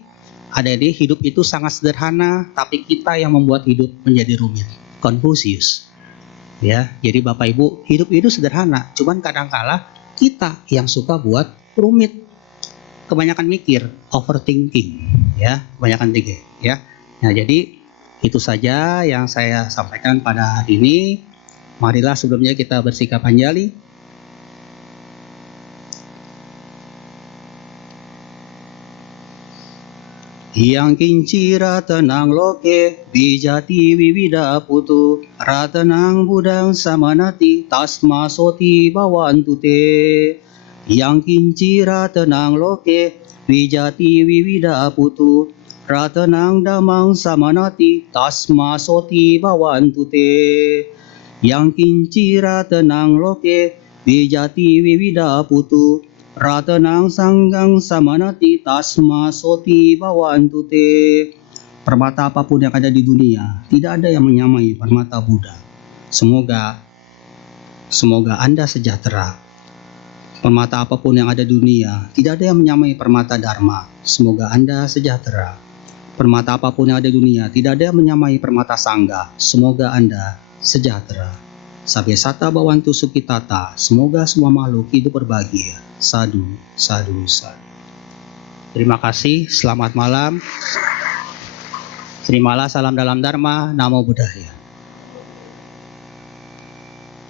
Ada di hidup itu sangat sederhana, tapi kita yang membuat hidup menjadi rumit. Confucius. Ya, jadi Bapak Ibu, hidup itu sederhana, cuman kadang-kala kita yang suka buat rumit. Kebanyakan mikir, overthinking, ya, kebanyakan thinking, ya. Nah, jadi itu saja yang saya sampaikan pada hari ini. Marilah sebelumnya kita bersikap anjali. Yang kinci ratanang loke bijati wibida putu ratanang budang samanati tasma soti bawantu te. Yang kinci ratanang loke bijati wibida putu ratanang damang samanati tasma soti bawantu te. Yang kinci ratanang loke bijati wibida putu ratanang sanggang samanati tasma soti bawantu te. Permata apapun yang ada di dunia, tidak ada yang menyamai permata Buddha. Semoga Anda sejahtera. Permata apapun yang ada di dunia, tidak ada yang menyamai permata Dharma. Semoga Anda sejahtera. Permata apapun yang ada di dunia, tidak ada yang menyamai permata Sangga. Semoga Anda sejahtera. Sabesata bawantu sukitata. Semoga semua makhluk hidup berbahagia. Sadu, sadu, sadu. Terima kasih, selamat malam. Terimalah salam dalam Dharma, Namo Buddhaya.